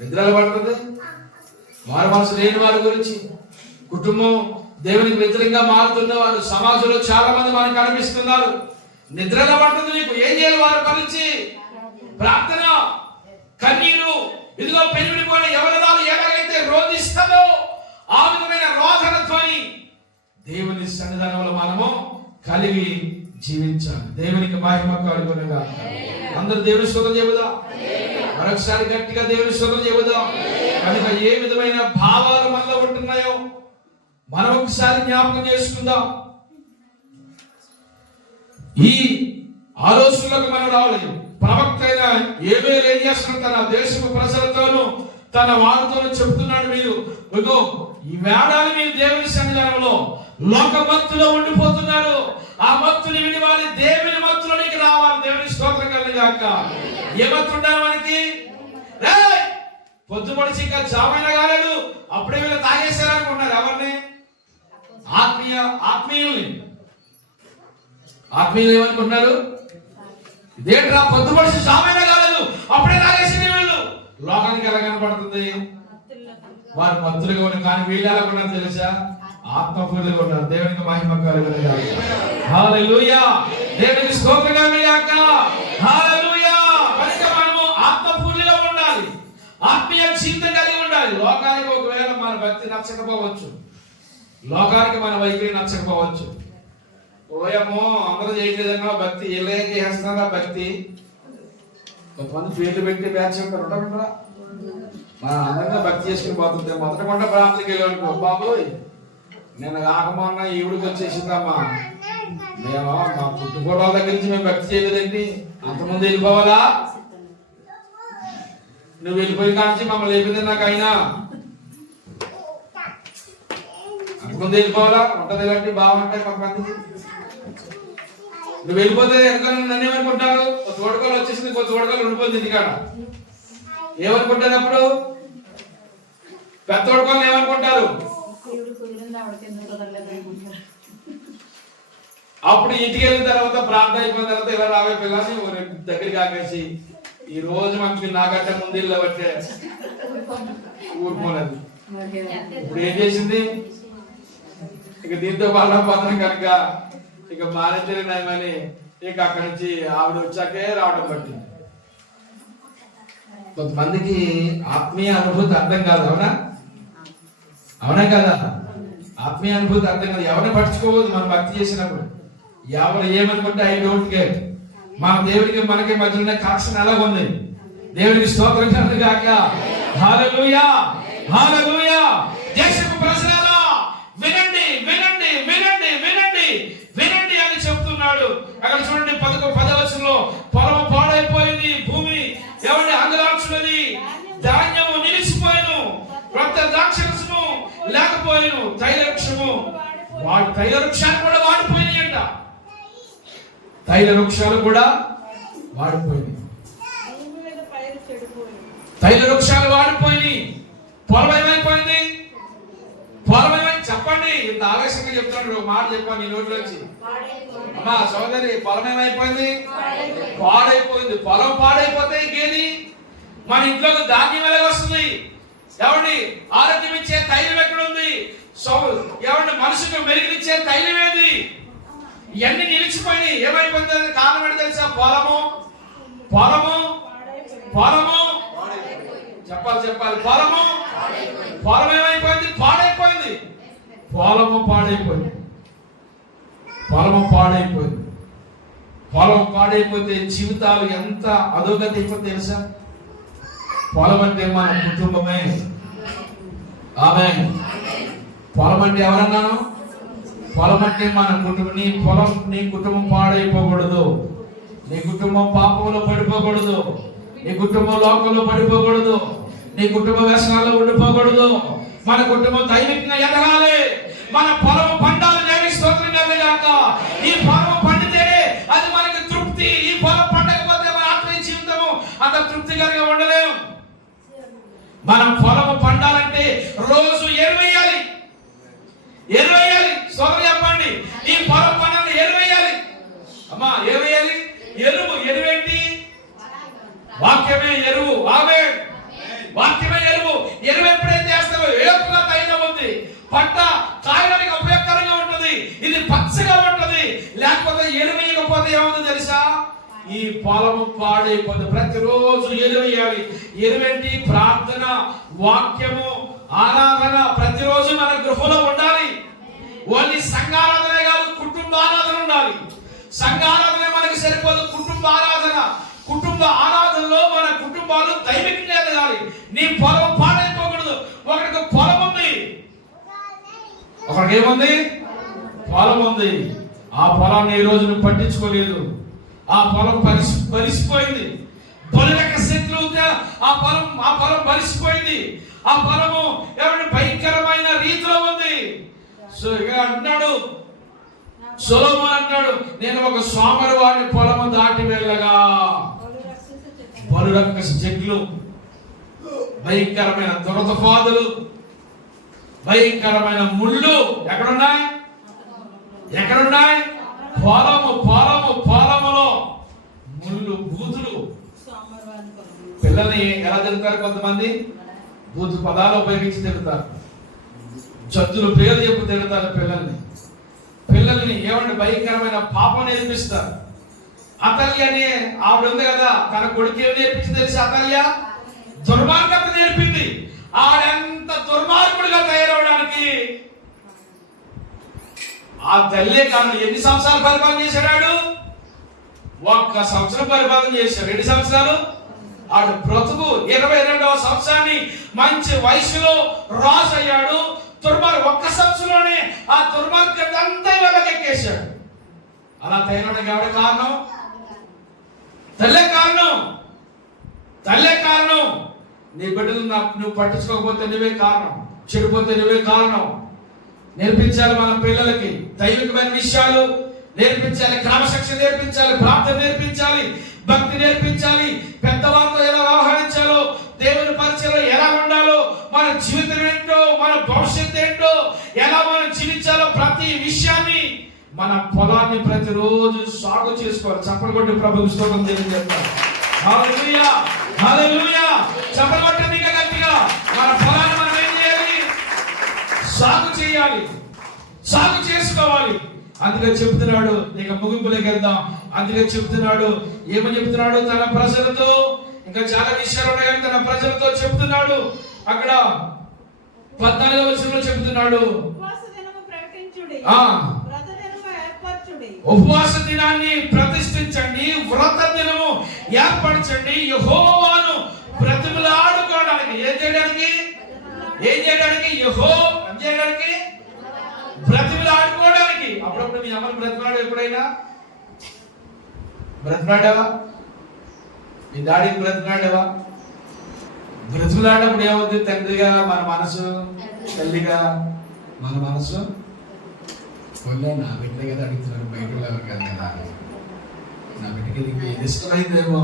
నిద్రలో పడుతుంది. మారు మనసు లేని వారి గురించి, కుటుంబం దేవునికి వ్యతిరేకంగా మారుతున్న వారు సమాజంలో చాలా మంది మనకు కనిపిస్తున్నారు. నిద్రలో పడుతుంది నీకు. ఏం చేయాలి? వారి గురించి ప్రార్థన, కన్నీరు. ఇదిగో పెనిమిడిపోయిన యవనరాలు ఎలాగైతే రోధిస్తుందో ఆ విధమైన రోదన ధ్వని దేవుని సన్నిధానంలో మనము కలిగి జీవించాలి. దేవునికి మహిమ కలుగును గాక. అందరూ దేవుని స్తోత్రం చెబుదాం. మరొకసారి గట్టిగా దేవుని స్తోత్రం చెబుదాం. కనుక ఏ విధమైన భావాలు మనలో ఉంటున్నాయో మనం ఒకసారి జ్ఞాపకం చేసుకుందాం. ఈ ఆలోచనలకు మనం రావాలి. ప్రవక్త అయిన యోవేలు ఏం చేస్తున్నాడు? తన దేశపు ప్రజలతోనూ తన వారితోనూ చెబుతున్నాడు, మీరు ఇదిగో ఈ వేడాలు మీరు దేవుని సన్నిధానంలో లోక మత్తులో ఉండిపోతున్నారు. ఆ మత్తుని విడివాలి, దేవుని మత్తులోనికి రావాలి. దేవుని స్తోత్రం కలుగుగాక. ఏ మత్తు ఉండాలి మనకి? పొద్దు పొడిచి ఇంకా జామైనా కాలేదు, అప్పుడే వీళ్ళు తాగేశారనుకుంటున్నారు. ఎవరిని? ఆత్మీయులు ఏమనుకుంటున్నారు? ఇదేంట్రా పొద్దు పొడిచి జామైనా కాలేదు, అప్పుడే తాగేసిన వీళ్ళు. లోకానికి ఎలా కనపడుతుంది? వారు మత్తులుగా ఉన్నారు. కానీ వీళ్ళు ఎలా ఉన్నారు తెలుసా? ఆత్మపూర్ణులుగా ఉన్నారు. దేవునికి మహిమ కలుగును గాక. హల్లెలూయా. దేవునికి స్తోత్రం కలుగును గాక. హల్లెలూయా. కనుక మనము ఆత్మపూర్ణులుగా ఉండాలి, ఆత్మీయ జీవితం కలిగి ఉండాలి. లోకానికి ఒకవేళ మన భక్తి నచ్చకపోవచ్చు, లోకానికి మన వైఖరి నచ్చకపోవచ్చు. ఓయమ్మో అందరూ చేయలేదన్నా భక్తి, ఇలా చేస్తున్నారా భక్తి? కొంతమంది పేర్లు పెట్టి బ్యాచ్ ఉంటారా? మన అందంగా భక్తి చేసుకుని పోతుంటే మొదట కొండ ప్రాంతానికి వెళ్ళాను. బాబోయ్ నేను కాకమన్నా ఈవిడికి వచ్చేసిందమ్మా, మేము మా పుట్టుకోవడం దగ్గర నుంచి మేము భక్తి చేయలేదండి. అంతకుముందు వెళ్ళిపోవాలా? నువ్వు వెళ్ళిపోయి కానీ మమ్మల్ని లేపింది నాకు అయినా అంతకుముందు వెళ్ళిపోవాలా? ఉంటుంది ఇలాంటి బాగుంటాయి కొంతమంది. నువ్వు వెళ్ళిపోతే ఎందుకని నన్ను ఏమనుకుంటారు? తోడుకోలు వచ్చేసింది, కొత్త తోడుకోలు ఉండిపోతుంది ఇంటికాడ. ఏమనుకుంటారు అప్పుడు? పెద్ద తోడుకోలు ఏమనుకుంటారు? అప్పుడు ఇంటికి వెళ్ళిన తర్వాత ప్రార్థన అయిపోయిన తర్వాత ఇలా రావే పిల్లల్ని దగ్గరికి ఆకేసి ఈ రోజు మనకి నాకంటే ముందు ఇల్లు బట్టే ఊరుకోలేదు. ఇప్పుడు ఏం చేసింది? ఇక దీంతో బాధపడతాం కనుక ఇక మానేతేనే నయమని ఇక అక్కడి నుంచి ఆవిడ వచ్చాకే రావడం పట్టింది. కొంతమందికి ఆత్మీయ అనుభూతి అర్థం కాదు. అవునా కదా? ఆత్మీయ అనుభూతి అర్థం కాదు. ఎవరిని పట్టించుకోవద్దు మనం భక్తి చేసినప్పుడు. ఎవరు ఏమనుకుంటే ఐ డోంట్ కేర్. మన దేవుడికి మనకి మధ్యలో కనెక్షన్ ఎలా ఉంది? దేవుడికి స్తోత్రం కలుగుగాక. హల్లెలూయా, హల్లెలూయా. దేశపు ప్రజలారా వినండి, వినండి, వినండి, వినండి, వినండి అని చెప్తున్నాడు. అక్కడ చూడండి 10వ వచనంలో, పొలం పాడైపోయింది, భూమి ఎవరి అంగలార్చున్నది, ధాన్యము నిలిచిపోయిను, క్రొత్త ద్రాక్షరసము లేకపోయిను, తైలవృక్షము తైల వృక్షాలు కూడా వాడిపోయినాయి అంట. తైల వృక్షాలు కూడా వాడిపోయినాయి. తైల వృక్షాలు వాడిపోయినాయి. పొలం ఏమైపోయింది? పొలం ఏమైంది? చెప్పండి. ఇంత ఆవేశంగా చెప్తున్నాడు. ఒక మాట చెప్పాను నీ నోట్లోంచి. అమ్మా సోదరి, పొలం ఏమైపోయింది? పాడైపోయింది. పొలం పాడైపోతే ఇంకేది? మన ఇంట్లోకి ధాన్యం ఎలా వస్తుంది? ఏమండి, ఆరోగ్యం ఇచ్చే తైలం ఎక్కడ ఉంది? ఏమండి, మనసుకు మెరుగునిచ్చే తైలం ఏది? ఇవన్నీ నిలిచిపోయినాయి. ఏమైపోయింది? కారణం ఏంటి తెలుసా? పొలము పొలము పొలము చెప్పాలి. పొలం ఏమైపోయింది? పాడైపోయింది. పొలము పాడైపోయింది. పొలం పాడైపోతే జీవితాలు ఎంత అధోగతి అయిపోతే తెలుసా? పొలం అంటే మన కుటుంబమే. ఆమేన్. పొలం అంటే ఎవరన్నాను? పొలం అంటే మన కుటుంబం. నీ కుటుంబం పాడైపోకూడదు. నీ కుటుంబం పాపంలో పడిపోకూడదు. నీ కుటుంబం లోకంలో పడిపోకూడదు. నీ కుటుంబ వ్యసనాల్లో ఉండిపోకూడదు. మన కుటుంబం దైవికంగా ఎదగాలి. మన పొలం పండాలి. దేవుని స్తోత్రం కలుగుగాక. ఈ పొలం పండితేనే అది మనకి తృప్తి. ఈ పొలం పండకపోతే మన ఆత్మీయ జీవితము అంత తృప్తికరంగా ఉండలేము. మనం పొలము పండాలంటే రోజు ఎరువేయాలి. స్తోత్రం చెప్పండి. ఈ పొలం పండాలి, ఎరువేయాలి. అమ్మా ఎరువేయాలి. ఎరువేంటి? వాక్యమే ఎరువు. ఆమేన్. వాక్యమే ఎరువు. ఎరువు ఎప్పుడైతే వేస్తావో ఏపుగా తైలం ఉంది. పంట కాయడానికి ఉపయోగకరంగా ఉంటుంది. ఇది పచ్చగా ఉంటుంది. లేకపోతే ఎరువు ఇవ్వకపోతే ఏముంది తెలుసా? ఈ పొలము పాడైపోతుంది. ప్రతిరోజు ఎరువేయాలి. ఎరువేంటి? ప్రార్థన, వాక్యము, ఆరాధన ప్రతిరోజు మన గృహంలో ఉండాలి. ఓన్లీ సంఘారాధనే కాదు, కుటుంబ ఆరాధన ఉండాలి. సంఘారాధన మనకి సరిపోదు. కుటుంబ ఆరాధనలో మన కుటుంబాలు దైవికంగా ఎదగాలి. నీ పొలం పాడైపోకూడదు. ఒకరికి పొలం ఉంది, ఒకరికి ఏముంది? పొలం ఉంది. ఆ పొలాన్ని ఈ రోజు నువ్వు పట్టించుకోలేదు. ఆ పొలం బలిసిపోయింది. బలులక శత్రువుగా ఆ పొలం బలిసిపోయింది. ఆ పొలము ఏమంటే భయంకరమైన రీతిలో ఉంది. సో ఇక అంటున్నాడు సొలొమోను అంటాడు, నేను ఒక సోమరి వాడి పొలము దాటి వెళ్ళగా బలు రక్కసి చెట్లు, భయంకరమైన దురదపాదులు, భయంకరమైన ముళ్ళు ఎక్కడున్నాయి? పొలములో ముళ్ళు, బూతులు. పిల్లల్ని ఎలా తిరుగుతారు? కొంతమంది బూతు పదాలు ఉపయోగించి తిరుగుతారు. జడ్జులు పేరు చెప్పు తిరుగుతారు పిల్లల్ని ఏమంటే భయంకరమైన పాపం నేర్పిస్తారు. అతల్య అనే ఆవిడ ఉంది కదా, తన కొడుకు ఏమి నేర్పించింది తెలిసి? అతల్య దుర్మార్గత నేర్పింది. ఆడెంత దుర్మార్గుడిగా తయారవడానికి ఆ తల్లే కాదు. ఎన్ని సంవత్సరాలు పరిపాలన చేశాడు? 1 సంవత్సరం పరిపాలన చేశాడు. 2 సంవత్సరాలు ఆడు బ్రతుకు. 22వ సంవత్సరాన్ని మంచి వయసులో రాజు అయ్యాడు. 1 సంవత్సరంలోనే ఆ దుర్మార్గత అంతా వెళ్ళకెక్కేశాడు. అలా తయారవడానికి ఎవరి కారణం? తల్లే కారణం. నీ బిడ్డలు నువ్వు పట్టించుకోకపోతే నువ్వే కారణం. చెడిపోతే నువ్వే కారణం. నేర్పించాలి మన పిల్లలకి దైవికమైన విషయాలు నేర్పించాలి. క్రమశిక్షణ నేర్పించాలి. ప్రార్థన నేర్పించాలి. భక్తి నేర్పించాలి. పెద్దవారితో ఎలా వ్యవహరించాలో, దేవుని పరిచయంలో ఎలా ఉండాలో, మన జీవితం ఏంటో, మన భవిష్యత్తు ఏంటో, ఎలా మనం జీవించాలో ప్రతి విషయాన్ని మన పొలాన్ని ప్రతిరోజు సాగు చేసుకోవాలి. చప్పలు కొట్టి ప్రభువుకి స్తోత్రం తెలియజేస్తాం. హల్లెలూయా, హల్లెలూయా. చప్పలు కొట్టండి ఇంకా గట్టిగా. మన పొలాన్ని మనం ఏం చేయాలి? సాగు చేయాలి, సాగు చేసుకోవాలి. అందుకే చెప్తున్నాడు, ఇక ముగింపులోకి వెళ్దాం. అందుకే చెప్తున్నాడు, ఏమని చెప్తున్నాడు? తన ప్రజలతో, ఇంకా చాలా విషయాలు ఉన్నాయి కానీ తన ప్రజలతో చెప్తున్నాడు. అక్కడ 14వ వచనంలో చెప్తున్నాడు, ఉపవాస దినాన్ని ప్రతిష్ఠించండి, వ్రత దినము ఏర్పరచండి, యెహోవాను బ్రతిమలాడుకోవడానికి. ఏం చేయడానికి? బ్రతిమలాడుకోవడానికి. అప్పుడప్పుడు మీ అమ్మని బ్రతిమలాడు. ఎప్పుడైనా బ్రతిమలాడావా? మీ డాడీని బ్రతిమలాడావా? బ్రతిమలాడినప్పుడు ఏమవుతుంది? తండ్రిగా మన మనసు, తల్లిగా మన మనసు, నా బిడ్డ కదా అడుగుతున్నాడు, బయట ఎవరు కదా, నా బిడ్డకి ఇది ఇష్టమైందేమో,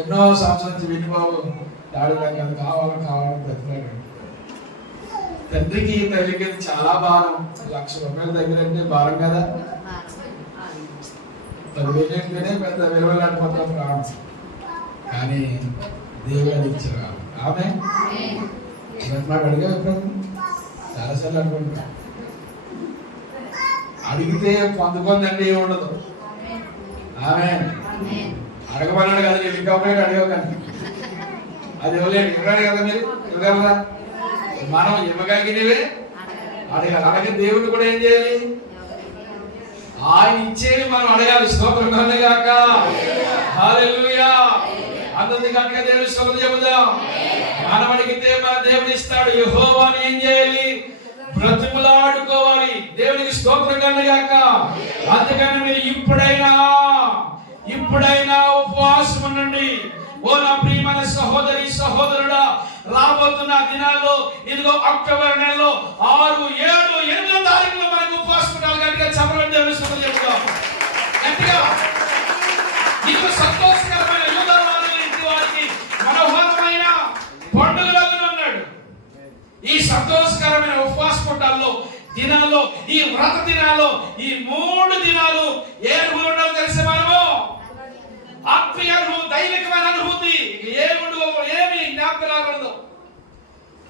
ఎన్నో సంవత్సరాల నుంచి వినిబాబు డాడీ నాకు కావాలని బ్రతిమలాడాడు. తండ్రికి తల్లికి చాలా భారం. 1,00,000 రూపాయల దగ్గర అంటే భారం కదా. 10,000 అంటేనే పెద్ద విలువలాడిపోతాం ప్రాణం. కానీ దేవుడు అది ఇచ్చారు. ఆమె అడిగా ఎప్పుడు చాలాసార్లు అనుకుంటా, అడిగితే పొందుకుందండి ఉండదు. ఆమె అడగమన్నాడు కదా, నేను ఇంకా అడిగావు కానీ అది ఇవ్వలేడు. ఇవ్వలేదు కదా, మీరు ఇవ్వగలరా? మనం ఇవ్వగలిగినవే అడగాలి. అలాగే దేవుడు కూడా ఏం చేయాలి? ఆయన ఇచ్చేవి మనం అడగాలి. స్తోత్రం కలుగుగాక. హల్లెలూయా. అందరికీ గట్టిగా దేవుని స్తోత్రం చెబుదాం. మనం అడిగితే మన దేవుడు ఇస్తాడు. యెహోవాని ఏం చేయాలి? బ్రతిమలాడుకోవాలి. దేవునికి స్తోత్రం కలుగుగాక. అందుకని మీరు ఇప్పుడైనా ఉపవాసం ఉండండి. ఓ నా ప్రియమైన సహోదరి సహోదరుడా, రాబోతున్న దినాల్లో, ఇదిగో అక్టోబర్ నెలలో 6, 7, 8 తారీఖులో మనకు ఉపవాసం ఉండాలి. గట్టిగా చపలని దేవుని స్తోత్రం చెబుదాం. గట్టిగా. నీకు సంతోషకరమైన వారికి మనోహరమైన పండుగలను అన్నాడు. ఈ సంతోషకరమైన ఉపవాస పుట్టాల్లో దినాల్లో, ఈ వ్రత దినాల్లో, ఈ 3 దినాలు ఏ అనుభూతి ఉండాలో తెలిసే మనము ఆత్మీయ దైవికమైన అనుభూతి ఏమి జ్ఞాపకం రాకూడదు.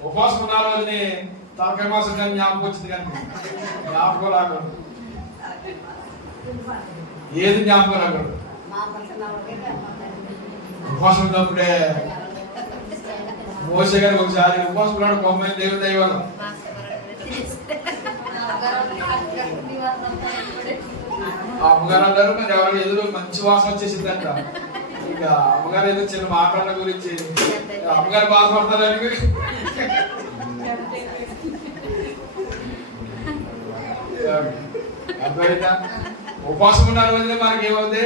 ఉపవాసం ఉన్న రోజుని తలకాయ మాసం కానీ జ్ఞాపకం వచ్చింది, కానీ జ్ఞాపకం రాకూడదు. ఏది జ్ఞాపకం రాకూడదు. ఉపవాసం ఉన్నప్పుడే మోసే గారికి ఒకసారి ఉపవాసం ఉన్నాడు, 90 దేవుని దైవాలు. అమ్మగారు అన్నారు, మరి ఎవరు ఎదురు మంచి వాసన వచ్చేసిందంట. ఇక అమ్మగారు ఏదో చిన్న మాట్లాడడం గురించి అమ్మగారు బాధపడతారని అర్థమైందా? ఉపవాసం ఉన్న రోజునే మనకి ఏమవుతుంది?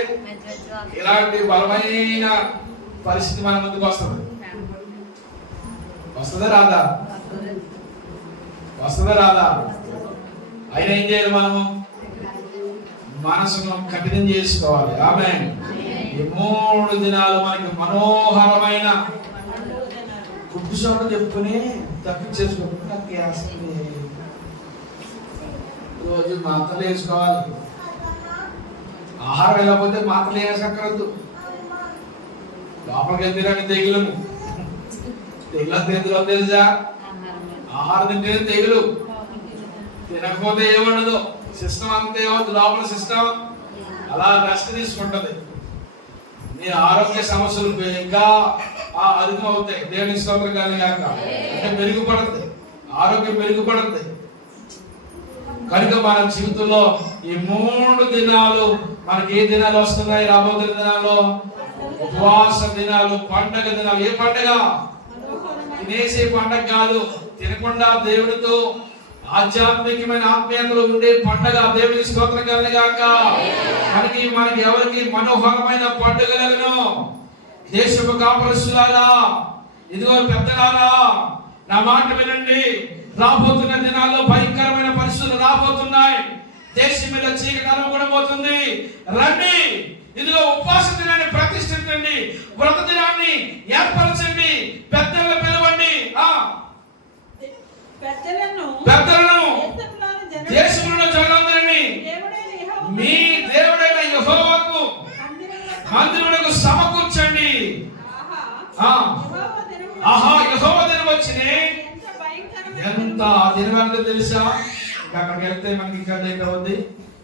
ఇలాంటి బలమైన పరిస్థితి మన ముందుకు వస్తుంది. వస్తుందా రాదా? అయినా ఏం చేయాలి? మనము మనసును కఠినం చేసుకోవాలి. ఆమేన్. ఈ 3 దినాలు మనకి మనోహరమైన ఫుడ్ షాప్ చెప్పుకుని తప్పించేసుకోవాలి. రోజు మాత్రలు వేసుకోవాలి. ఆహారం వెళ్ళకపోతే మాత్రలు వేసక్కరద్దు. లోపలికి వెళ్తేనే తెగులను. తెగులు తెలుసా? ఆహారం తింటేనే తెగులు. తినకపోతే ఏముండదు. సిస్టమ్ అంతే అవుతుంది. లోపల సిస్టమ్ అలా రెస్ట్ తీసుకుంటది. నీ ఆరోగ్య సమస్యలు ఇంకా అధికం అవుతాయి. దేవుని స్తోత్రం కలుగుగాక. అంటే మెరుగుపడుతుంది, ఆరోగ్యం మెరుగుపడుతుంది. కనుక మన జీవితంలో ఈ 3 దినాలు మనకి ఏ దినాలు వస్తున్నాయి? రాబోతున్న దినాల్లో ఉపవాస దినాలు, పండగ దినాలు. ఏ పండగ? తినేసే పండగ కాదు. తినకుండా దేవుడితో ఆధ్యాత్మికమైన ఆత్మీయతలో ఉండే పండగ. దేవునికి స్తోత్రం కలుగుగాక. మనకి ఎవరికి మనోహరమైన పండుగలను దేశపు కాపరులారా, ఇదిగో పెద్దలారా, నా మాట వినండి. రాబోతున్న దినాల్లో భయంకరమైన పరిస్థితులు రాబోతున్నాయి. దేశం మీద చీకటి కూడా పోతుంది. రండి, ఇదిగో ఉపవాస దినాన్ని ప్రతిష్ఠించండి, వ్రత దినాన్ని ఏర్పరచండి, పెద్దలను పిలవండి. పెద్దలను దేశంలో జనాలందరినీ ఆ, ఆహా యెహోవా దినం వచ్చినే. ఎంత దినం అంటే తెలుసా? అక్కడికి వెళ్తే మనకి ఇక్కడ ఏంటో ఉంది,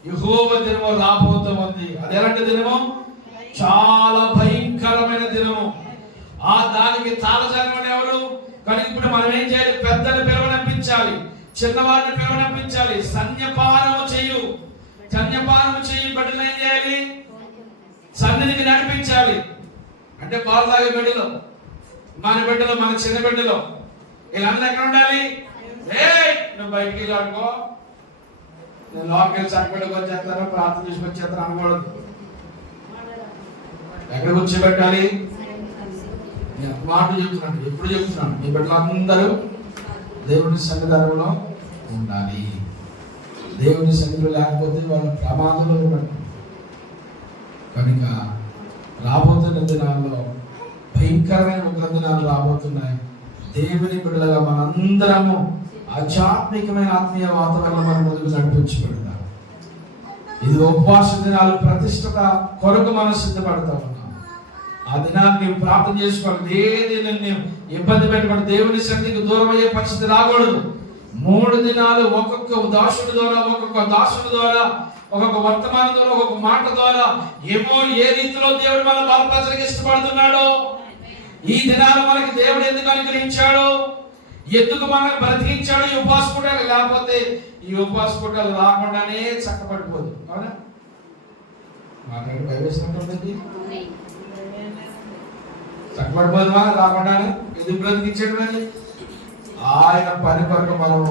యెహోవా దినము రాబోతూ ఉంది. అది ఎలాంటి దినము? చాలా భయంకరమైన దినము. ఆ దానికి తాళజాని ఎవరు? కానీ ఇప్పుడు మనం ఏం చేయాలి? పెద్దలు పిలవనంపించాలి, చిన్నవారిని పిలవనంపించాలి. సన్యపానము చెయ్యి బిడ్డలు ఏం చేయాలి? సన్నిధికి నడిపించాలి. అంటే పాలు తాగే బిడ్డలు, మన బిడ్డలు, మన చిన్న బిడ్డలు, వీళ్ళందరూ ఎక్కడ ఉండాలి? నువ్వు బయటికి వెళ్ళి ఆడుకో, నేను లోపలికి చక్కబెట్టుకు వచ్చేస్తాను, ప్రార్థన తీసుకొచ్చేస్తాను అనకూడదు. ఎక్కడ కూర్చోబెట్టాలి? మాట చెప్తున్నాను, ఎప్పుడు చెప్తున్నాను, మీ బిడ్డలందరూ దేవుని సన్నిధానంలో ఉండాలి. దేవుని సన్నిధిలో లేకపోతే వాళ్ళు ప్రమాదంలో ఉంటారు. కనుక రాబోతున్న దినాల్లో భయంకరమైన దినాలు రాబోతున్నాయి. దేవుని బిడ్డలుగా మనందరము ఆధ్యాత్మికమైన ఆత్మీయ వాతావరణం మన ముందుకు నడిపించబడతారు. ఇది ఉపవాస దినాలు ప్రతిష్టత కొరకు మనం సిద్ధపడతా ఉన్నాం. ఆ దినాన్ని నీవు ప్రార్థన చేసుకోవాలి. ఏది నిన్ను ఇబ్బంది పెట్టబడి దేవుని సన్నిధికి దూరం అయ్యే పరిస్థితి రాకూడదు. 3 దినాలు ఒక్కొక్క దాసుడి ద్వారా, ఒక్కొక్క వర్తమానం ద్వారా, ఒక్కొక్క మాట ద్వారా ఏమో ఏ రీతిలో దేవుడు మన బలపరచడానికి ఇష్టపడుతున్నాడో, ఈ దినాలు మనకి దేవుడు ఎందుకు అనుగ్రహించాడో, ఎందుకు మనల్ని బ్రతికించాడో ఈ ఉపవాస కూటాలు. లేకపోతే ఈ ఉపవాస కూటాలు రాకుండానే చక్కబడిపోదు. అవునా? మాట్లాడి భయవేసినట్టుంది. చక్కబడిపోదుమా రాకుండానే? ఎందుకు బ్రతికించాడు? అని ఆయన పని కొరకు మనం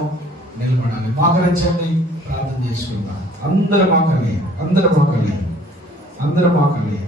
నిలబడాలి. మోకరించండి, ప్రార్థన చేసుకుందాం. అందరూ మోకలి.